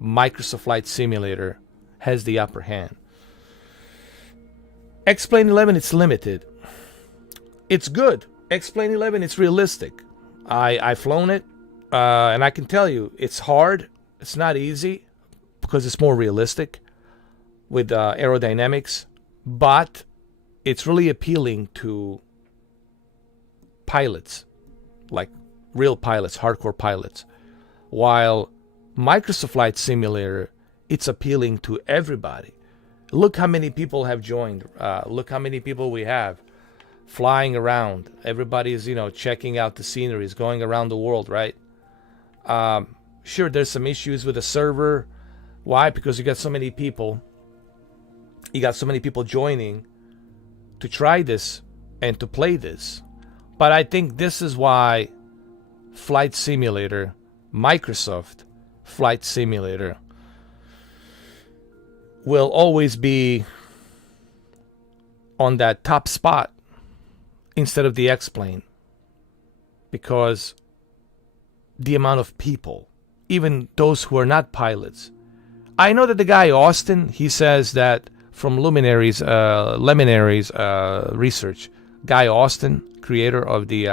Microsoft Flight Simulator has the upper hand. X-Plane 11, it's limited. It's good. X-Plane 11, it's realistic. I've flown it, and I can tell you, it's hard. It's not easy because it's more realistic with aerodynamics, but it's really appealing to pilots, like real pilots, hardcore pilots. While Microsoft Flight Simulator, it's appealing to everybody. Look how many people have joined. Look how many people we have flying around. Everybody's, checking out the sceneries, going around the world, right? Sure, there's some issues with the server. Why? Because you got so many people. You got so many people joining to try this and to play this. But I think this is why Flight Simulator, Microsoft Flight Simulator, will always be on that top spot instead of the X-Plane. Because the amount of people, even those who are not pilots. I know that the guy Austin, he says that from Luminaries research, Guy Austin, creator of the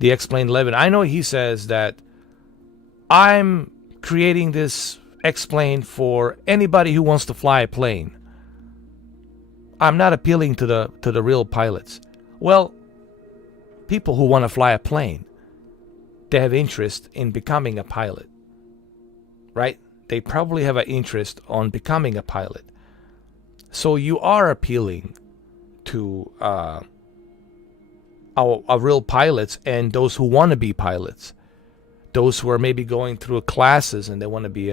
X-Plane 11, I know he says that I'm creating this X-Plane for anybody who wants to fly a plane. I'm not appealing to the real pilots. Well, people who want to fly a plane, they have interest in becoming a pilot, right? They probably have an interest on becoming a pilot. So you are appealing to our real pilots and those who want to be pilots. Those who are maybe going through classes and they want to be,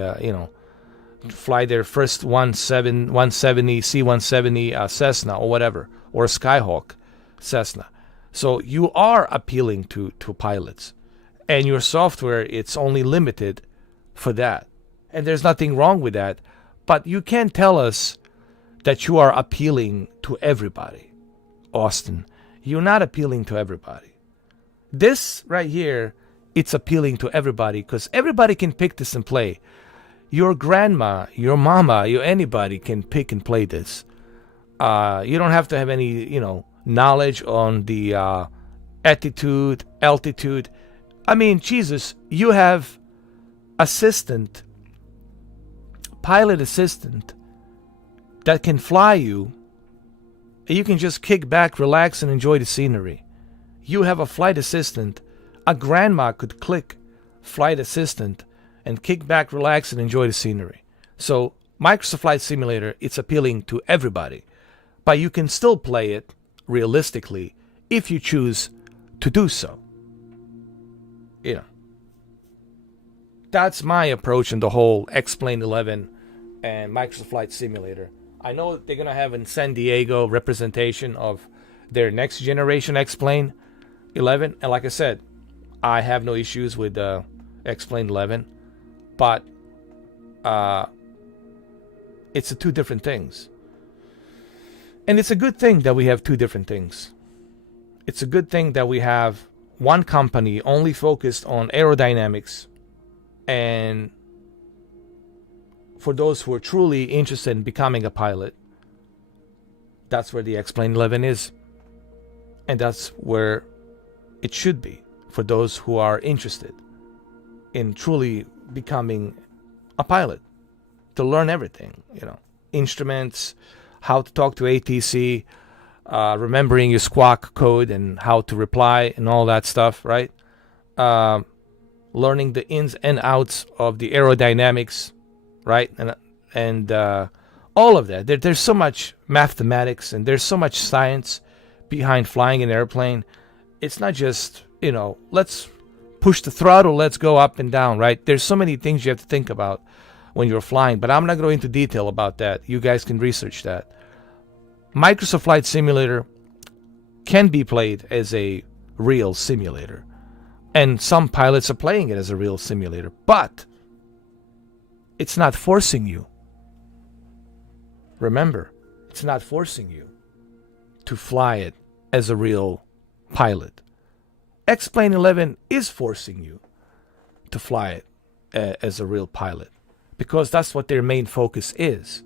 fly their first 170 C-170 Cessna or whatever, or a Skyhawk Cessna. So you are appealing to pilots. And your software, it's only limited for that. And there's nothing wrong with that. But you can't tell us that you are appealing to everybody, Austin. You're not appealing to everybody. This right here, it's appealing to everybody because everybody can pick this and play. Your grandma, your mama, anybody can pick and play this. You don't have to have any, knowledge on the attitude, altitude. I mean, Jesus, you have pilot assistant that can fly you. You can just kick back, relax, and enjoy the scenery. You have a flight assistant. A grandma could click flight assistant and kick back, relax, and enjoy the scenery. So Microsoft Flight Simulator, it's appealing to everybody. But you can still play it realistically if you choose to do so. That's my approach in the whole X-Plane 11 and Microsoft Flight Simulator. I know they're going to have in San Diego representation of their next generation X-Plane 11. And like I said, I have no issues with X-Plane 11. But it's two different things. And it's a good thing that we have two different things. It's a good thing that we have one company only focused on aerodynamics, and for those who are truly interested in becoming a pilot, that's where the X-Plane 11 is. And that's where it should be for those who are interested in truly becoming a pilot, to learn everything, instruments, how to talk to ATC, remembering your squawk code and how to reply and all that stuff, right? learning the ins and outs of the aerodynamics, right? And all of that. There's so much mathematics and there's so much science behind flying an airplane. It's not just, let's push the throttle, let's go up and down, right? There's so many things you have to think about when you're flying, but I'm not going into detail about that. You guys can research that. Microsoft Flight Simulator can be played as a real simulator, and some pilots are playing it as a real simulator, but it's not forcing you. Remember, it's not forcing you to fly it as a real pilot. X-Plane 11 is forcing you to fly it as a real pilot, because that's what their main focus is.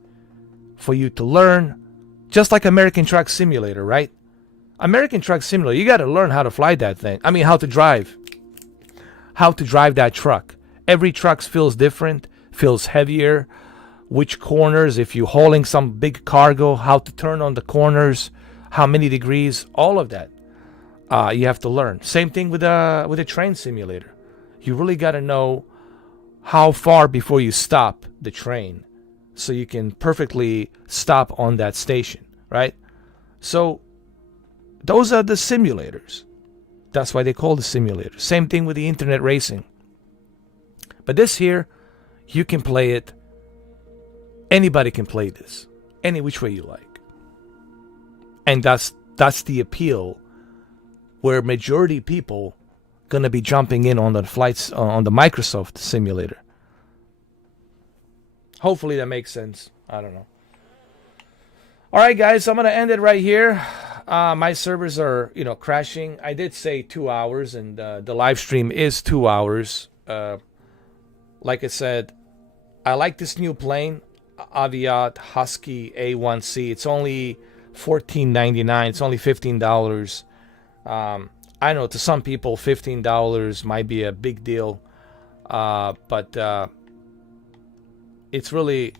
For you to learn, just like American Truck Simulator, right? American Truck Simulator, you got to learn how to fly that thing. I mean, how to drive. How to drive that truck. Every truck feels different, feels heavier. Which corners, if you're hauling some big cargo, how to turn on the corners, how many degrees, all of that. You have to learn. Same thing with a train simulator. You really got to know how far before you stop the train so you can perfectly stop on that station, right? So those are the simulators. That's why they call the simulators. Same thing with the internet racing. But this here, you can play it. Anybody can play this, any which way you like. And that's the appeal, where majority people gonna be jumping in on the flights on the Microsoft simulator. Hopefully that makes sense. I don't know. All right, guys, I'm gonna end it right here. My servers are, crashing. I did say 2 hours, and the live stream is 2 hours. Like I said, I like this new plane, Aviat Husky A1C. It's only $14.99. It's only $15. I know to some people $15 might be a big deal, but it's really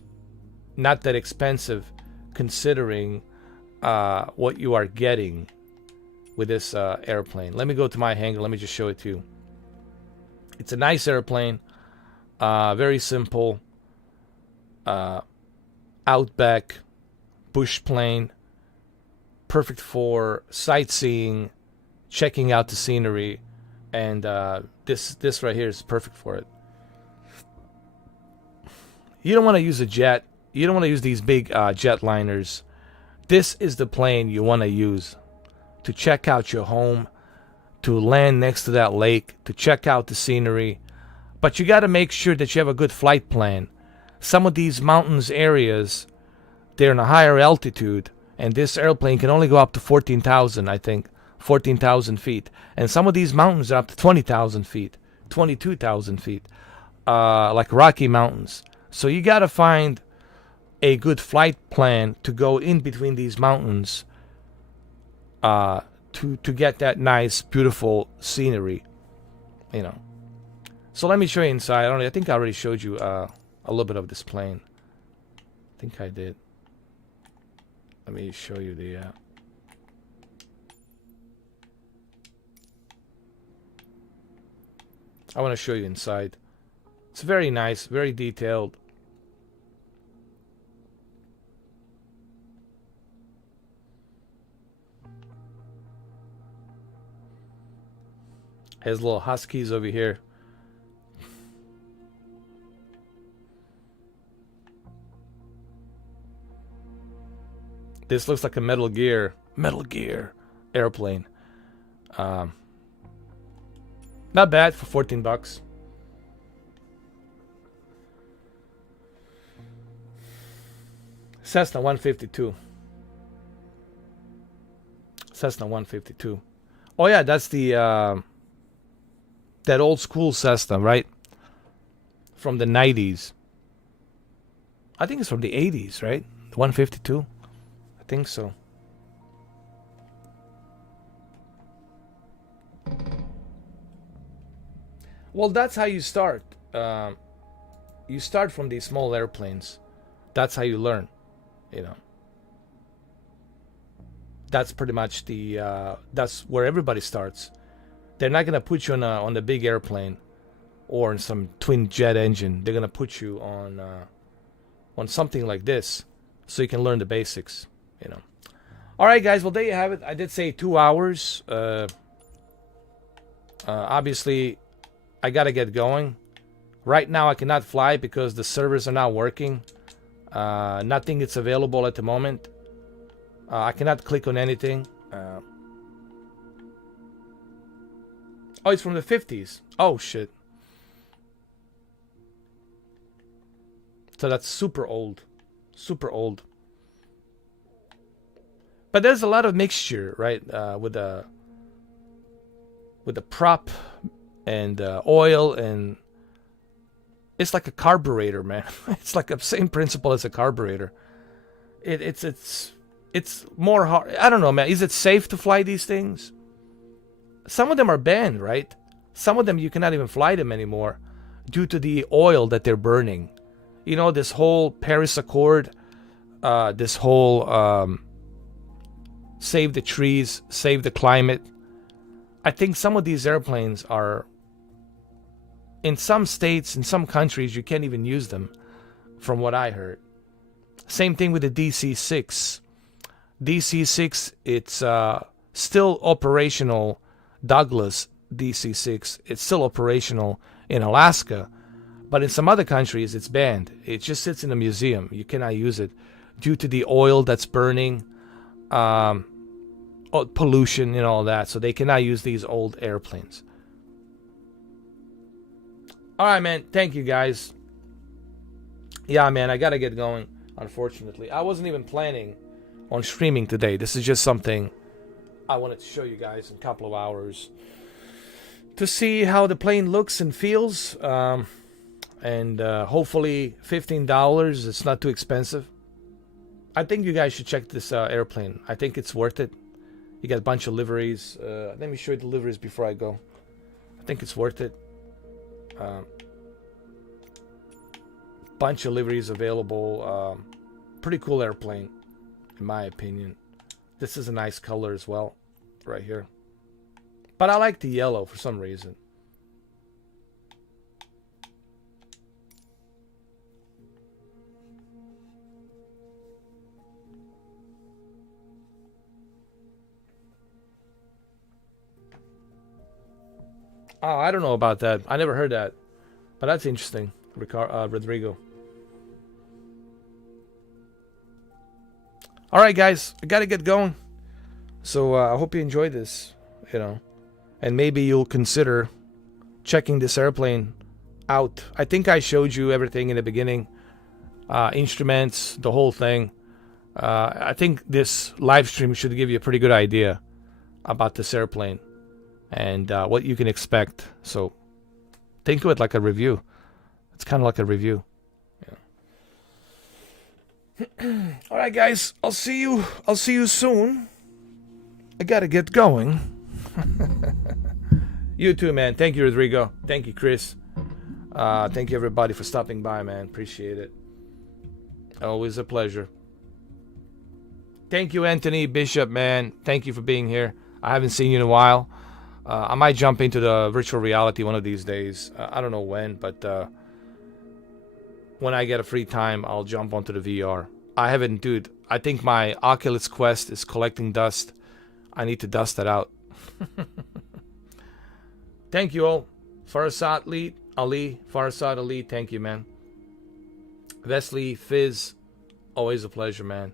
not that expensive considering what you are getting with this airplane. Let me go to my hangar. Let me just show it to you. It's a nice airplane, very simple, outback bush plane, perfect for sightseeing, checking out the scenery, and this right here is perfect for it. You don't want to use a jet. You don't want to use these big jetliners. This is the plane you want to use to check out your home, to land next to that lake, to check out the scenery. But you got to make sure that you have a good flight plan. Some of these mountains areas, they're in a higher altitude, and this airplane can only go up to 14,000, I think, 14,000 feet. And some of these mountains are up to 20,000 feet, 22,000 feet, like Rocky Mountains. So you got to find a good flight plan to go in between these mountains to get that nice, beautiful scenery, So let me show you inside. I think I already showed you a little bit of this plane. I think I did. Let me show you the... I want to show you inside. It's very nice, very detailed. Has little huskies over here. This looks like a Metal Gear airplane. Not bad for $14. Cessna 152. Cessna 152. Oh yeah, that's the that old school Cessna, right? From the 90s. I think it's from the 80s, right? The 152. I think so. Well, that's how you start. You start from these small airplanes. That's how you learn, That's pretty much that's where everybody starts. They're not gonna put you on the big airplane or in some twin jet engine. They're gonna put you on something like this, so you can learn the basics. You know. All right, guys. Well, there you have it. I did say 2 hours. Obviously, I gotta get going. Right now, I cannot fly because the servers are not working. Nothing is available at the moment. I cannot click on anything. Oh, it's from the 50s. Oh, shit. So that's super old. Super old. But there's a lot of mixture, right? With the prop and oil, and it's like a carburetor, man. It's like the same principle as a carburetor. It's more hard. I don't know, man. Is it safe to fly these things? Some of them are banned, right? Some of them you cannot even fly them anymore due to the oil that they're burning. You know, this whole Paris Accord, this whole save the trees, save the climate. I think some of these airplanes are, in some states, in some countries, you can't even use them, from what I heard. Same thing with the DC-6. DC-6, it's still operational. Douglas DC-6, it's still operational in Alaska, but in some other countries it's banned. It just sits in a museum. You cannot use it due to the oil that's burning, pollution and all that. So they cannot use these old airplanes. All right, man. Thank you, guys. Yeah, man, I gotta get going, unfortunately. I wasn't even planning on streaming today. This is just something I wanted to show you guys in a couple of hours to see how the plane looks and feels. And hopefully $15. It's not too expensive. I think you guys should check this airplane. I think it's worth it. You got a bunch of liveries. Let me show you the liveries before I go. I think it's worth it. Bunch of liveries available. Pretty cool airplane, in my opinion. This is a nice color as well, right here. But I like the yellow for some reason. Oh, I don't know about that. I never heard that. But that's interesting, Rodrigo. All right, guys. I got to get going. So I hope you enjoyed this, you know. And maybe you'll consider checking this airplane out. I think I showed you everything in the beginning. Instruments, the whole thing. I think this live stream should give you a pretty good idea about this airplane and what you can expect. So think of it like a review. It's kind of like a review. Yeah. All right, guys. I'll see you soon. I gotta get going. You too, man. Thank you, Rodrigo. Thank you, Chris. Thank you, everybody, for stopping by, man. Appreciate it. Always a pleasure. Thank you, Anthony Bishop, man. Thank you for being here. I haven't seen you in a while. I might jump into the virtual reality one of these days. I don't know when, but when I get a free time, I'll jump onto the VR. I haven't, dude. I think my Oculus Quest is collecting dust. I need to dust that out. Thank you all. Farasat Ali, Farasat Ali, thank you, man. Wesley, Fizz, always a pleasure, man.